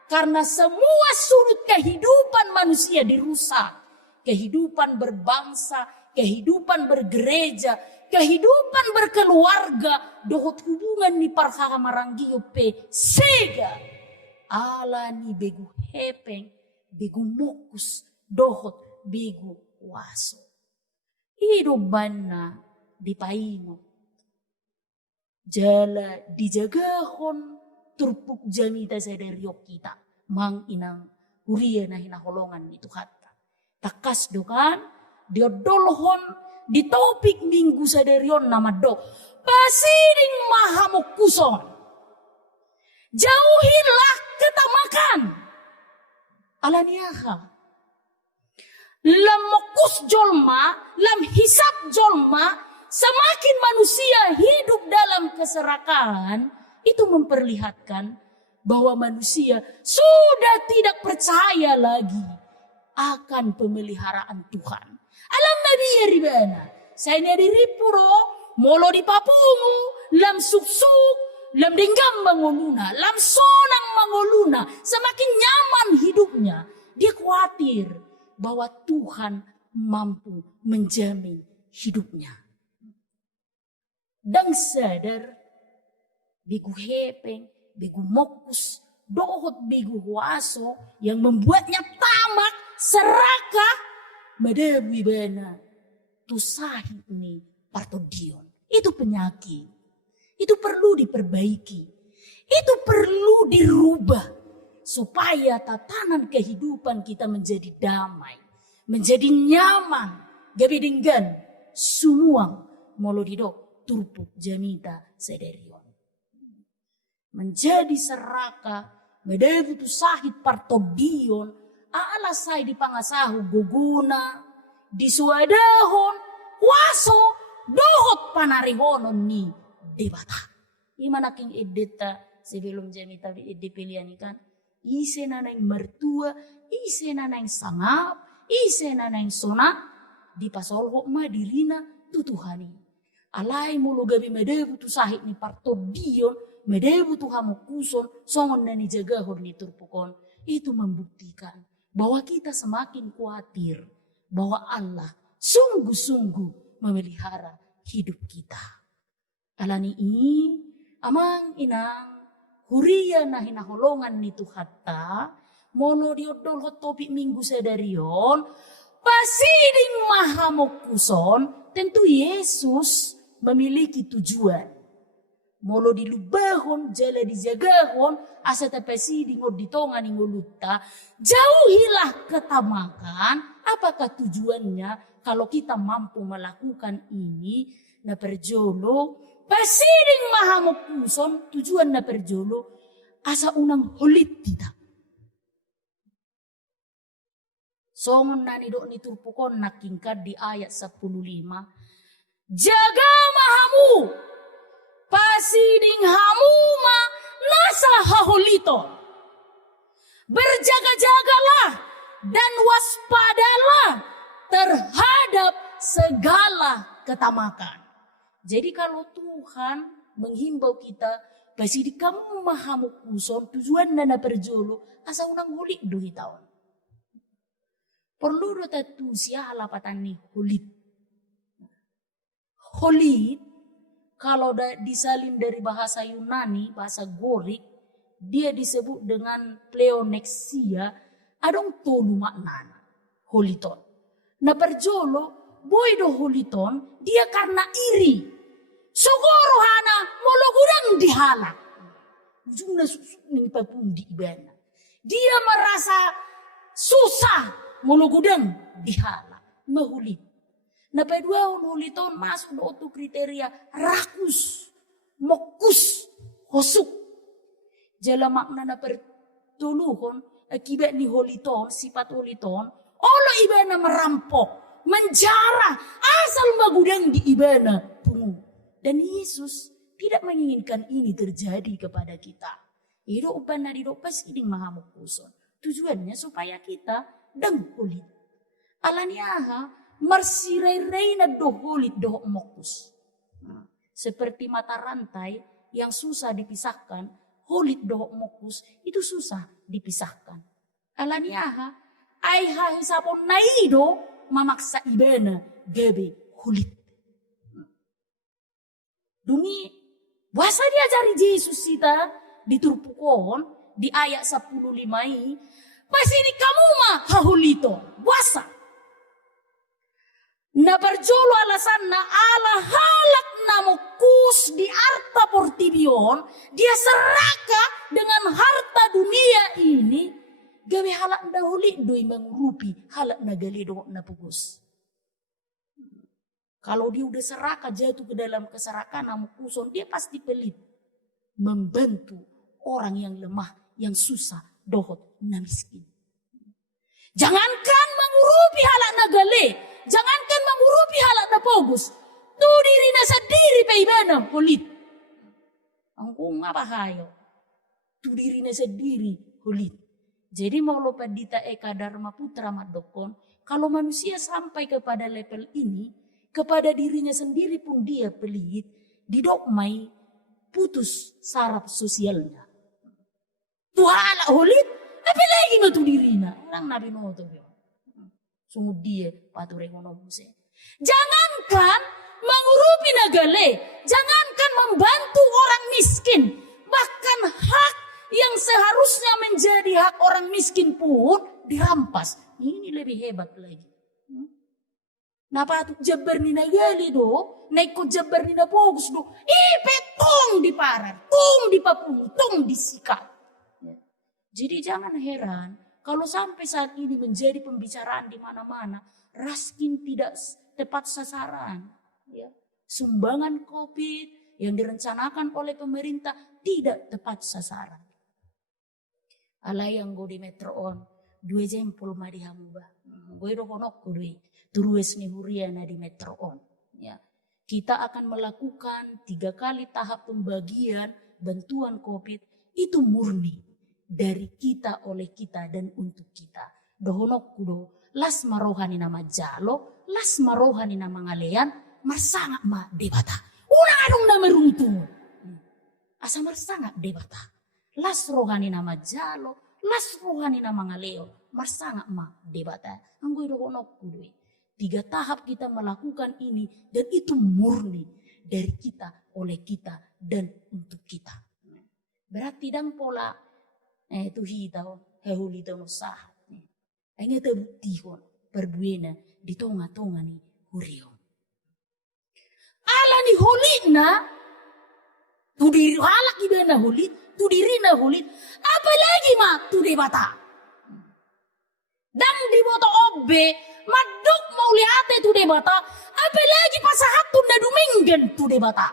Karena semua sudut kehidupan manusia dirusak. Kehidupan berbangsa, kehidupan bergereja, kehidupan berkeluarga, dohot hubungan ni parhaha maranggio pe sega. Ala ni begu hepeng, begu mokus, dohot begu waso. Hidup bana di paingo. Jala dijagahon turpuk jamita sadariok kita. Mang inang huria na hinaholongan ni Tuhan. Takas do kan, dia dolhon di topik minggu sadarion nama do. Pasiding mahamok kuson. Jauhilah ketamakan. Alaniaha. Lam mokus jolma, lam hisap jolma, semakin manusia hidup dalam keserakahan, itu memperlihatkan bahwa manusia sudah tidak percaya lagi akan pemeliharaan Tuhan. Alam nabi ya ribana. Saya di Ripuro, molo di Papungu, lam suksuk, lam denggam mangoluna, lam sonang mangoluna. Semakin nyaman hidupnya. Dia khawatir bahwa Tuhan mampu menjamin hidupnya. Dan sadar, begu hepeng, begu mokus, dohot begu huaso yang membuatnya tamak, serakah, madawi bana, tusahi ini partodion. Itu penyakit. Itu perlu diperbaiki. Itu perlu dirubah. Supaya tatanan kehidupan kita menjadi damai. Menjadi nyaman. Gabi dengan sumuang molodido turpuk jamita sederion. Menjadi serakah, madawi tusahi partodion, alasay di pangasahu guguna, di suadahon, waso, dohot panarihonon ni debata. Imanaking edeta sebelum jamita dipilihan ikan. Ise na nang mertua, ise na nang sangap, ise na nang sona, di pasolho ma dirina tutuhani. Alay mulu gabi medebu tu sahit ni partodion, medebu tu hamu kuson, songon na ni jagahor ni turpukon. Itu membuktikan bahwa kita semakin khawatir bahwa Allah sungguh-sungguh memelihara hidup kita. Alani ini, amang inang, huria na hinaholongan ni Tuhatta, molo diodol topik minggu sadarion, pasiding mahamokuson, tentu Yesus memiliki tujuan. Molo dilubahon, jala dijagahon, asa tapasiding o ditongan ingolutta, jauhilah ketamakan. Apakah tujuannya kalau kita mampu melakukan ini, na perjolo, pasiding mahamokuson, tujuan na perjolo, asa unang hulit tidak. Songon na nido ni turpukon nakingkad di ayat 15. Jaga mahamu, pasiding hamuma nasa hahulito. Berjaga-jagalah dan waspadalah terhadap segala ketamakan. Jadi kalau Tuhan menghimbau kita, pasti di kamu mahamu kuson, tujuan nana perjolo, asa unang hulit duhi tahun. Perlu do tatu siya halapatan ni hulit. Hulit, kalau disalin dari bahasa Yunani, bahasa Gorik, dia disebut dengan pleonexia, adong tolu maknana, holiton. Na perjolo, boy do holiton, dia karena iri. Sogoro hana mologudang dihalak. Ujungnya susuk ning papundi ibana. Dia merasa susah mologudang dihalak. Mahulit. Na pedua huliton masuk do otu kriteria rakus, mokus, hosuk. Jala makna na pertuluhon akibat ni holiton, sifat holiton, olo ibana merampok, menjara, asal magudang di ibana pungu. Dan Yesus tidak menginginkan ini terjadi kepada kita. Hidup upana di dopas ini mahamuk kuson. Tujuannya supaya kita dengkulit. Alaniaha marsirai-rai na doholit dohok mokus. Seperti mata rantai yang susah dipisahkan, holit dohok mokus itu susah dipisahkan. Alaniaha ay hahisapon naido mamaksa ibana gabe holit. Dungi bahasa diajari Yesus kita di turpukon di ayat 15 pasti di kamu mah hahulito bahasa. Na berjolo alasan na ala halak namukus di arta portibion dia seraka dengan harta dunia ini gawe halak dahuli doi mengurupi halak nagalido na pugus. Kalau dia udah seraka jatuh ke dalam keserakan namukuson dia pasti pelit membantu orang yang lemah yang susah dohot na miskin. Jangankan mengurupi halak nagale, jangankan mengurupi halak na pogus, tu diri na sendiri pa ibana kulit. Ang kung ngapahayo, tu diri na sendiri kulit. Jadi mau lupa dita eka dharma putra madokon, kalau manusia sampai kepada level ini, kepada dirinya sendiri pun dia pelit, didokmai putus saraf sosialnya. Tuh halak kulit, tapi lagi nggak tu dirina, orang nabi noto yo. Sungguh dia pature ngono buse. Jangankan mengurupi nagale, jangankan membantu orang miskin, bahkan hak yang seharusnya menjadi hak orang miskin pun dirampas. Ini lebih hebat lagi. Napa tu jabar ni nagali do, naik ko jabar ni na pogus do, petong di parar, tong di papung, tong disikat. Jadi jangan heran kalau sampai saat ini menjadi pembicaraan di mana-mana, Raskin tidak tepat sasaran. Ya. Sumbangan COVID yang direncanakan oleh pemerintah tidak tepat sasaran. Alay yang go di metroon, 2 jempol madi hamuba. Gue do konok gue, turues ni huriana di metroon. Ya. Kita akan melakukan 3 kali tahap pembagian bantuan COVID itu murni dari kita, oleh kita, dan untuk kita. Dohonok kudo, las marohani nama jalo, las marohani nama ngalean, marsangak ma debata. Unang anong nama runtung. Asa marsangak debata. Las rohani nama jalo, las rohani nama ngaleo, marsangak ma debata. Anggoy dohonok kudo. 3 tahap kita melakukan ini, dan itu murni dari kita, oleh kita, dan untuk kita. Berarti dang pola tu hitao, hehulito no sah. Ay nga tabutihon, perbuena, di tonga-tonga ni huriyo. Ala ni hulit na, tu diri halak iba na hulit, tu diri na hulit, apalagi ma, tu di bata. Dang di boto obbe, maduk mau liate tu di bata, apalagi pasahatun na duminggan tu di bata.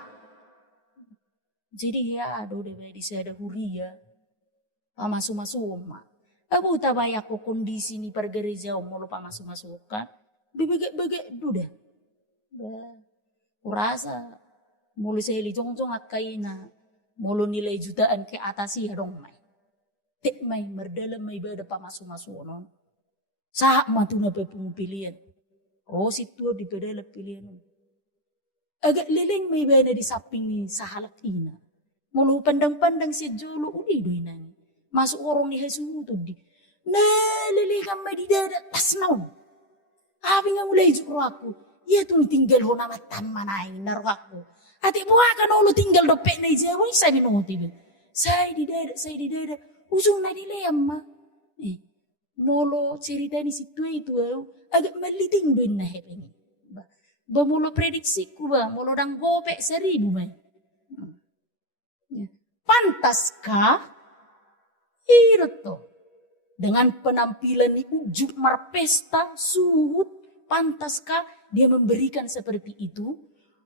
Jadi ya, do de di sada huriya. Pamasuk-masuk. Abu tabaya ko kondisi ni pergereja mau lupa masuk-masukkan. Bebek duda. Kurasa mulu seheli jong-jong at kaina. Mulu nilai jutaan ke atas ya dong may. Tek may merdalam may beda pamasuk-masuk non. Sahak matuna pe pilihan. Oh situ di pedala pilihan. Agak leleng may beda di samping ni sahalak ina. Mulu pandang-pandang si jolo udi do inani. Masuk orang ni Yesus tu di. Nah, lele kami di dada tas naon. Abi nga mulai jukro aku. Ya tu tinggal ho nama tan manaing naruh aku. Ati buah kan ulu tinggal dopek na ija. Woi saya bingung tiba. Saya di dada. Ujung na di leyam ma. Molo cerita ni situ itu agak meliting doin na hepeng. Ba molo prediksi ku ba. Molo dang gopek 1000 mai. Pantaskah? Itu dengan penampilan ni ujuk marpesta suhut, pantaskah dia memberikan seperti itu?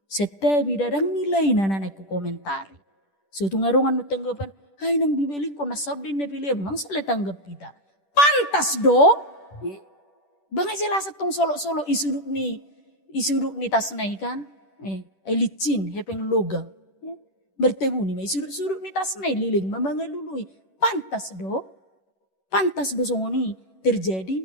Setabi dadang nilai nananku komentari. Suatu ngarungan nu tanggapan, hai nang bibeli ko nasab din na pilih, nang sala tanggap kita. Pantas do, Bangai sela setong solo-solo isuduk ni tasnai kan. Licin hepeng logam. Bertemu ni mai suruk-suruk ni tasnai liling mamangalului. Pantas do songoni terjadi.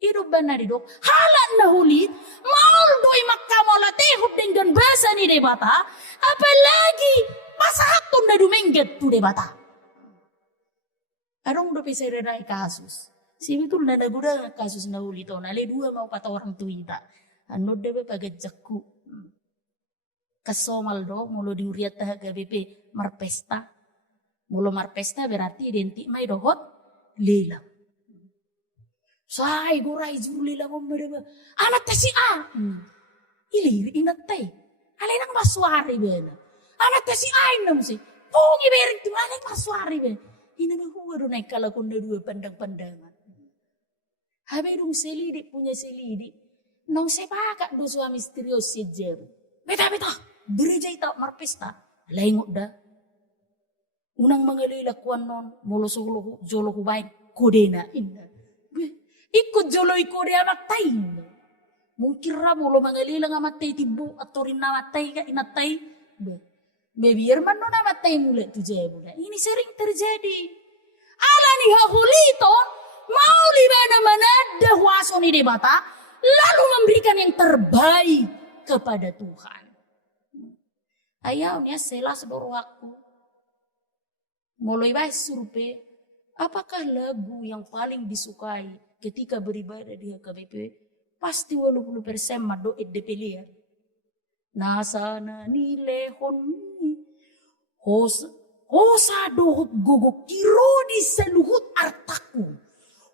Hidup benar dok. Halat na hulit. Maul doi makamola tehut dengan bahasa ni debata. Apalagi pasahakton na dumengget tu debata. Arong do peserenai kasus. Si betul na naguda kasus na hulit. Nale dua mau pata orang tuita. Ano debe pagajakku. Kasomal do mulo diuriat tah GBP marpesta. Mulo marpesta berarti identik mai dohot lelang. Sai gorai juru lelang membereba. Anak tasi A. Ilir inat tay. Alenang masuari bena. Anak tasi A inam si. Pongi bering tu alenang masuari bena. Ina mahuwa do naik kala kunda dua pandang-pandangan. Habe dong selidik punya selidik. Nong sepakat do suami misterius sejer. Beta. Bereja ita marpesta. Lengok dah. Unang mangalila kuan non. Molo jolo kubain. Kodena inna. Ikut jolo kode amat tay. Mungkin molo mangalila ngamat tay tibu. Atau rinna amat tay ka inat tay. Biar man non amat tay mulai tu jaya mulai. Ini sering terjadi. Ala ni hahulito. Mau libana manada huaso ni debata. Lalu memberikan yang terbaik kepada Tuhan. Ayaw niya sela sedoro aku. Mulai bahas survei, apakah lagu yang paling disukai ketika beribadah di HKBP? Pasti 80% mado edepeliar. Nasana nilehon hosa dohut guguk kirodi seluhut artaku.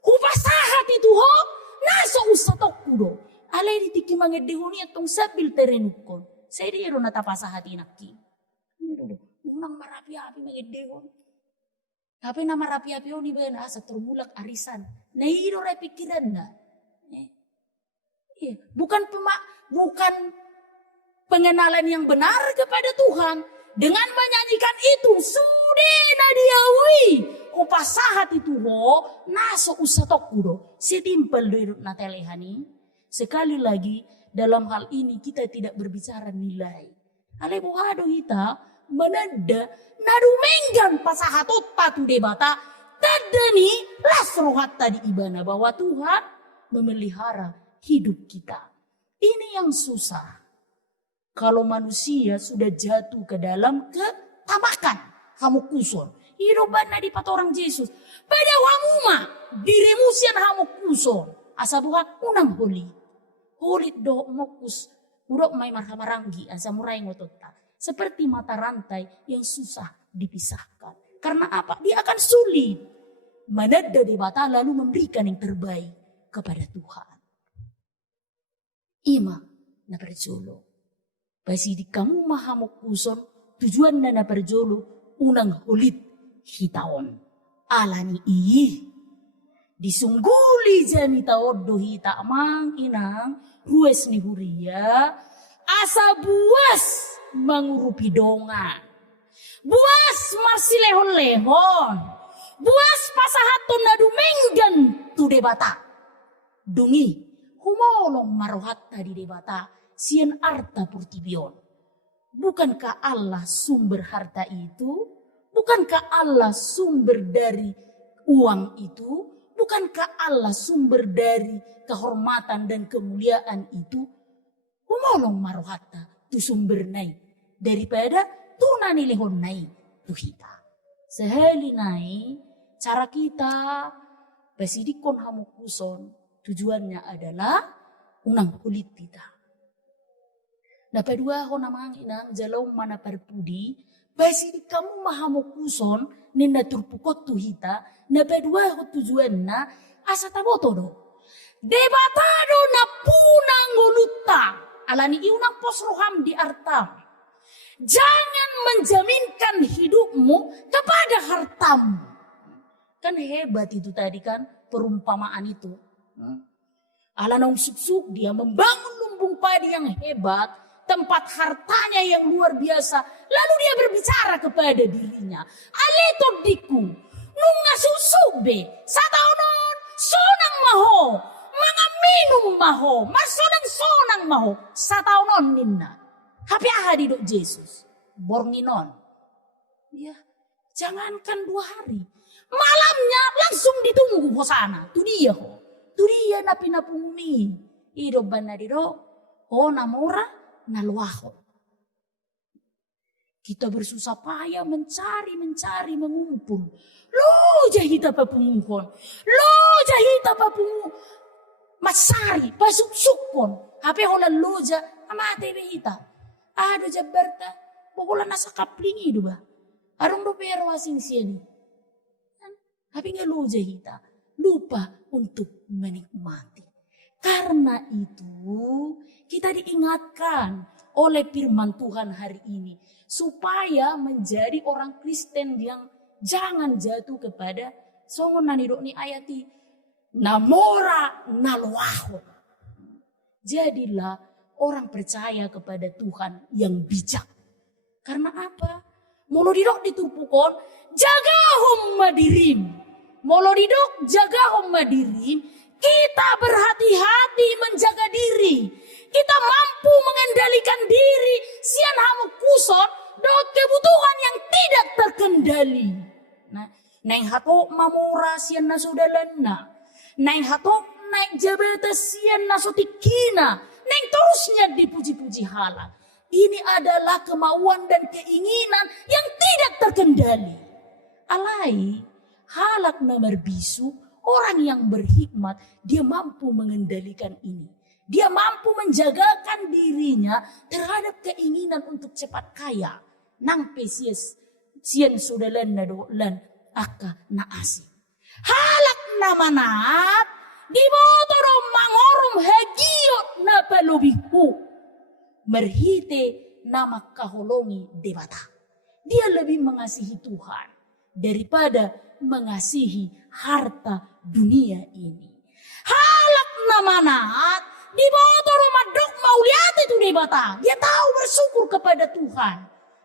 Hupasahat itu ho, naso usatokku do. Alay ditiki mangedehoni atong sabil terenukon. Saya dia ro natapasa hati nakki. Unang marapi-api mangedehon. Tapi nama rapi-api ni bena asa terbulak arisan. Nairo re pikiran na. Bukan pengenalan yang benar kepada Tuhan. Dengan menyanyikan itu sudah nadiawi. Upasahat itu ho naso usatokku do. Setimpel do na telehani. Sekali lagi dalam hal ini kita tidak berbicara nilai. Ale buhado kita menada nadumenggan pasahatot patu debata. Tadani lasrohat tadi ibana bahwa Tuhan memelihara hidup kita. Ini yang susah. Kalau manusia sudah jatuh ke dalam ketamakan. Hamu kuson. Hidup na di patorang Yesus. Pada wamuma diremusian hamu kuson. Asa Tuhan unang holi. Holit do mokus. Urok may marhamaranggi. Asa muray ngotota. Seperti mata rantai yang susah dipisahkan. Karena apa? Dia akan sulit. Manada di bata lalu memberikan yang terbaik kepada Tuhan. Ima na perjolo. Basi di kamu mahamok kuson. Tujuan na perjolo. Unang hulit hitaon. Alani ii. Disungguli jani taodo hita mang inang. Rues ni huria. Asa buas mangurupi dongan. Buas marsilehon-lehon. Buas pasahaton na dumenggan tu debata. Dungi, humolong marohat tadi debata. Sien arta purtibion. Bukankah Allah sumber harta itu? Bukankah Allah sumber dari uang itu? Bukankah Allah sumber dari kehormatan dan kemuliaan itu? Humolong marohata tu sumber nai. Daripada tu nani lehon nai tu kita. Sehali nai cara kita basidikon hamu kuson. Tujuannya adalah unang kulit kita. Dapat dua ho namang inang jalau mana perpudi. Basidik kamu mahamu kuson. Nenda turpukot tu hita. Dapat dua ho tujuannya asa taboto do. Debatado na punang goluta. Alani iunang posroham di artam. Jangan menjaminkan hidupmu kepada hartamu. Kan hebat itu tadi kan perumpamaan itu. Alanong suksuk dia membangun lumbung padi yang hebat. Tempat hartanya yang luar biasa. Lalu dia berbicara kepada dirinya. Aleto diku. Nunga susuk be. Sataunon sonang maho. Mga maho, masonang-sonang maho, sataunon ninna. Hapi ahadi dok Yesus, bornginon. Ya, jangankan 2 hari. Malamnya langsung ditunggu ho sana. Tu dia ho. Tu dia na pinapumi. Ido banadido, ho namora, naluaho. Kita bersusah payah mencari, mengumpul. Lo jahita papunguhon. Lo jahita papungu. Masari, pasuk-sukon. Hape hola loja, amate behita. Ado jabarta, pokola nasa kapling itu ba. Arong do pero asing siya ni. Hape nga loja hita. Lupa untuk menikmati. Karena itu, kita diingatkan oleh firman Tuhan hari ini. Supaya menjadi orang Kristen yang jangan jatuh kepada songon nanidok ni ayati namora nalwaho. Jadilah orang percaya kepada Tuhan yang bijak. Karena apa? Molodidok ditupukon jaga madirim. Molodidok jaga madirim. Kita berhati-hati menjaga diri. Kita mampu mengendalikan diri. Sian hamu kuson dot kebutuhan yang tidak terkendali. Nah, neng hato mamura sian nasodalanna. Neng hato naik jabatan sian nasotikina. Neng terusnya dipuji-puji halal. Ini adalah kemauan dan keinginan yang tidak terkendali. Alai halak namar bisu. Orang yang berhikmat, dia mampu mengendalikan ini. Dia mampu menjagakan dirinya terhadap keinginan untuk cepat kaya. Nang pesies sien sudalan na dolan aka na asing. Halak na manat, di botoro mangorom hagiot na palubihu. Merhite na makaholongi debata. Dia lebih mengasihi Tuhan daripada mengasihi harta dunia ini. Halak namanat di bawah rumah dok mau lihat itu debata. Dia tahu bersyukur kepada Tuhan.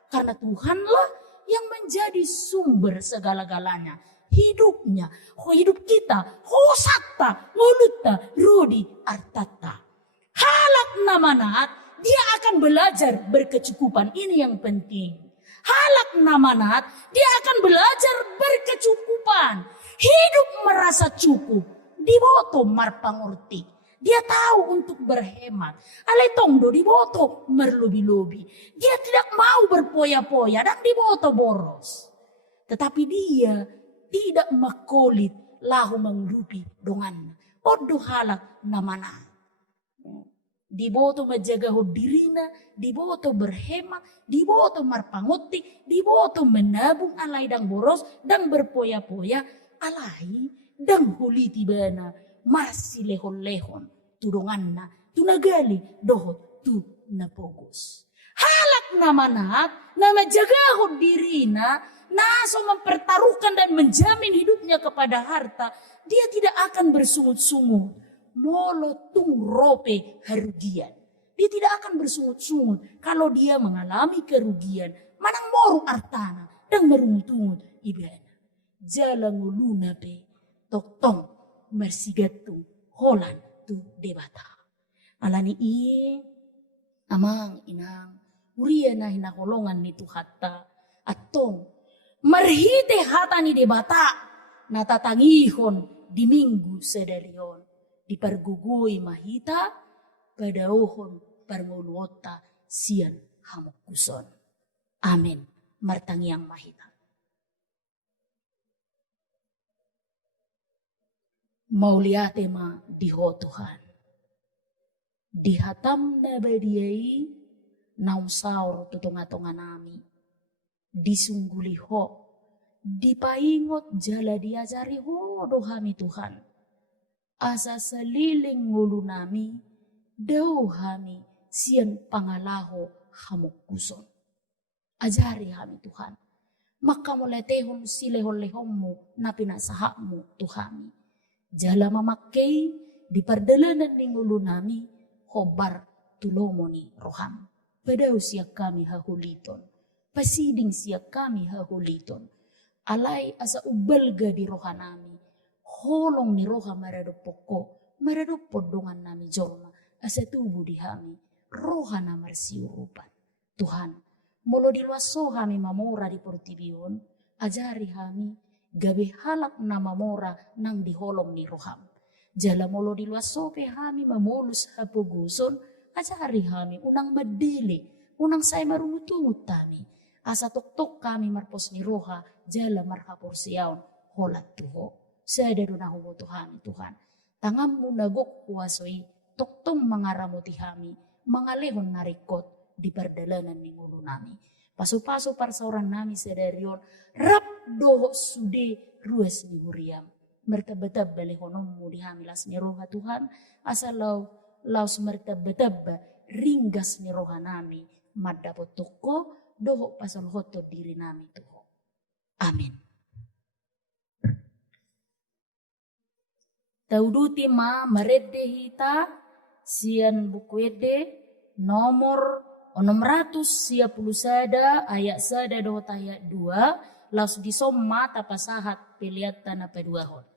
Karena Tuhanlah yang menjadi sumber segala-galanya. Hidupnya, hidup kita, hosata, ngulutta, rodi, artata. Halak namanat, dia akan belajar berkecukupan. Ini yang penting. Halak namanat, dia akan belajar berkecukupan. Hidup merasa cukup. Diboto marpangurti. Dia tahu untuk berhemat. Aletongdo diboto merlobi-lobi. Dia tidak mau berpoya-poya dan diboto boros. Tetapi dia tidak makolit lahu mengrupi dongan. Odo halak namana. Diboto menjaga dirina, diboto berhemat, diboto marpanguti, diboto menabung alai dang boros dan berpoya-poya alai dang huli tibana marsi lehon-lehon tudonganna tunagali dohot tu napogos. Halak namanat na menjaga dirina naso mempertaruhkan dan menjamin hidupnya kepada harta, dia tidak akan bersungut-sungut. Molotung rope harugian. Dia tidak akan bersungut-sungut kalau dia mengalami kerugian. Manang moru artana dan merungut-ungut ibana. Jalan nguluna pe toktong mersigatung holan tu debata. Alani i amang inang uria na hinakolongan ni hatta atong marhite hata ni debata natatangihon di minggu sedarion. Dipargugui mahita padauhon parnguluota sian hamukuson. Amin. Martangiang mahita. Mauliate ma diho Tuhan. Dihatam na badiai naumsaur tutunga-tunga nami. Disungguli ho. Dipaingot jala diajari ho dohami Tuhan. Asa seliling ngulu nami, daw hami sian pangalaho hamukuson. Ajari hami Tuhan. Maka muletehon silehon-lehonmu na pinasahakmu Tuhami. Jala mamakkei di pardalanan ni ngulu nami, hobar tulomo ni roham. Padaw siya kami hahuliton. Pasiding siya kami hahuliton. Alay asa ubalga di rohanami. Holong ni roha marado poko maradupod dongan nami jorma asa tubuh di hami rohana marsiurupan. Tuhan, molo diluaso hami mamora di Portibion, ajari hami gabe halak na mamora nang diholong ni roham. Jala molo diluaso pe hami mamulus hapuguson, ajari hami unang madili, unang say marungutungut tami. Asa tok-tok kami marpos ni roha, jala marhapor siyaon, holat tuho. Sada donahumo Tuhan, Tuhan. Tangammu nagok kuasoi, toktong mangaramuti hami, mangalehon narikot di perdalanan ni ngulu nami. Paso-paso parsauran nami sedarion, rap doho sude ruas ni huriam. Mertabatab balehonommu di hamilas ni roha Tuhan, asal laus mertabatab ringgas ni roha nami, madapot toko, doho pasal hoto diri nami tuho. Amin. Tauduti ma maredde hita sian bukuede nomor 610 ayat 1 doho ayat 2 laus disomma tapasahat peliat tanah peduahon.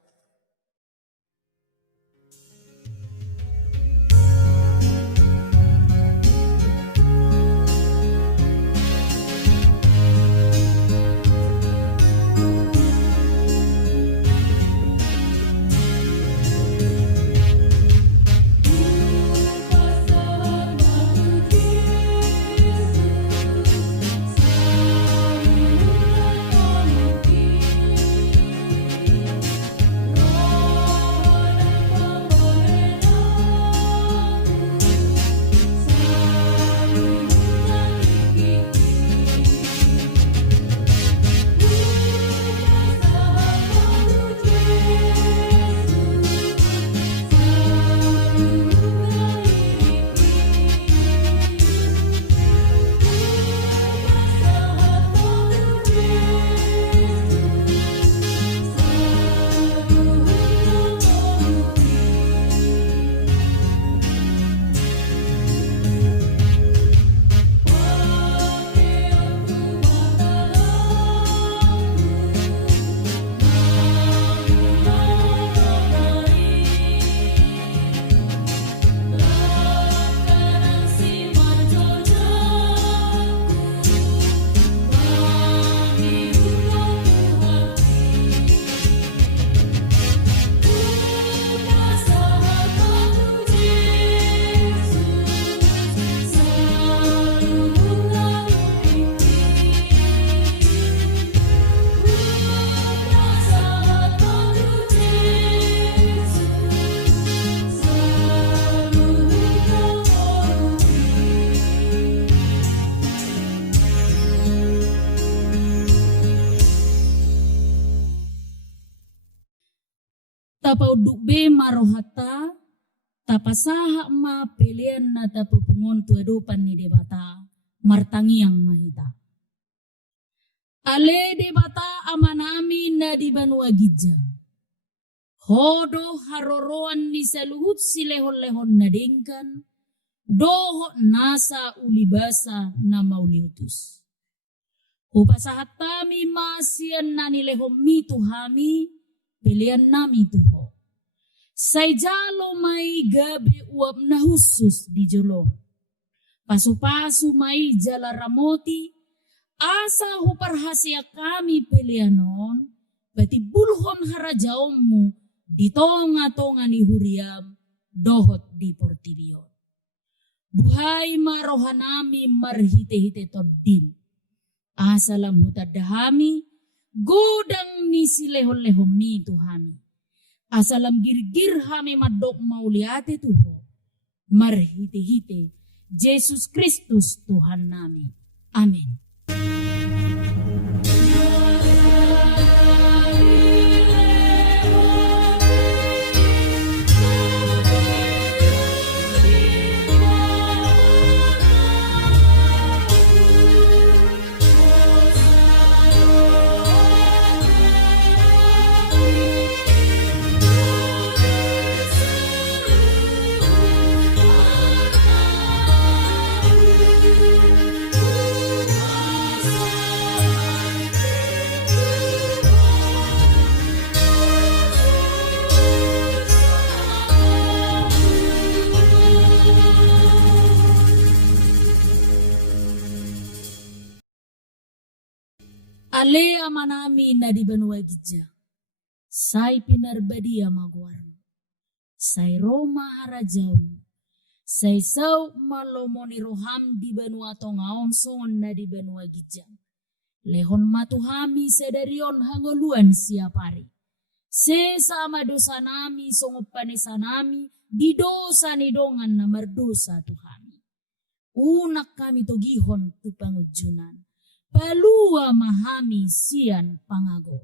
Tapau dukbe marohata, tapasaha ma pilihan na tapupungon tuadupan ni debata, martangiang mahita. Ale debata amanami na di banua gijang. Hodo haroroan ni saluhut silehon-lehon na dengkan, doho nasa ulibasa na mauliutus. Upasahat tami masian na nilehom mitu hami, pilihan nami tuho. Say jalo may gabi uap na husus di jolo. Pasu-pasu may jala ramoti, asa huparhasya kami pilihanon, bati bulhon harajaommu, di tonga-tonga ni huriam, dohot di Portibion. Buhay marohanami marhite-hite toddin. Asalam hutadahami, godang ni silehon-lehon mi tuhami. Asalam girgir hami madok mauliate tuho. Marhite-hite, Yesus Kristus Tuhan nami. Amin. Ale amanami na di benua gija. Sai pinarbadia maguarno. Sai Roma harajaun. Sai sau malomoni roham di benua tongaon songon na di benua gija. Lehon matuhami sedarion hangoluan siapari. Se sama dosa nami songopane sanami di dosa ni dongan na merdosa tuhami. Unak kami togihon tu pangujunan. Palua mahami sian pangago.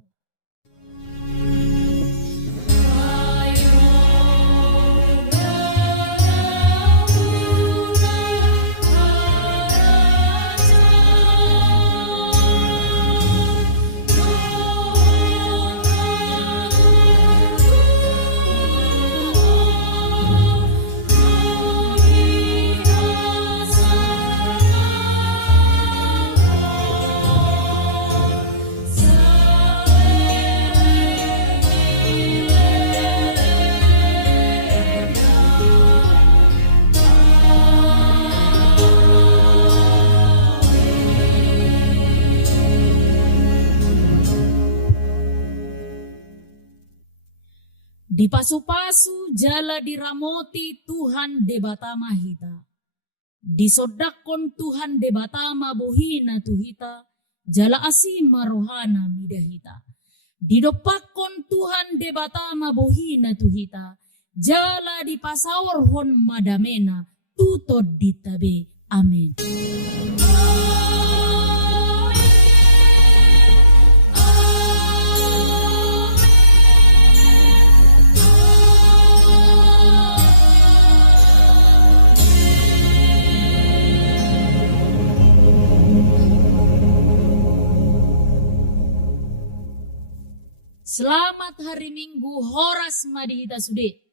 Di pasu-pasu jala diramoti Tuhan debatama hita. Disodakon Tuhan debatama bohina tuhita. Jala asima rohana midahita. Didopakon Tuhan debatama bohina tuhita. Jala di pasawar hon madamena. Tutod ditabe. Amin. Selamat hari Minggu Horas Madihita Sude.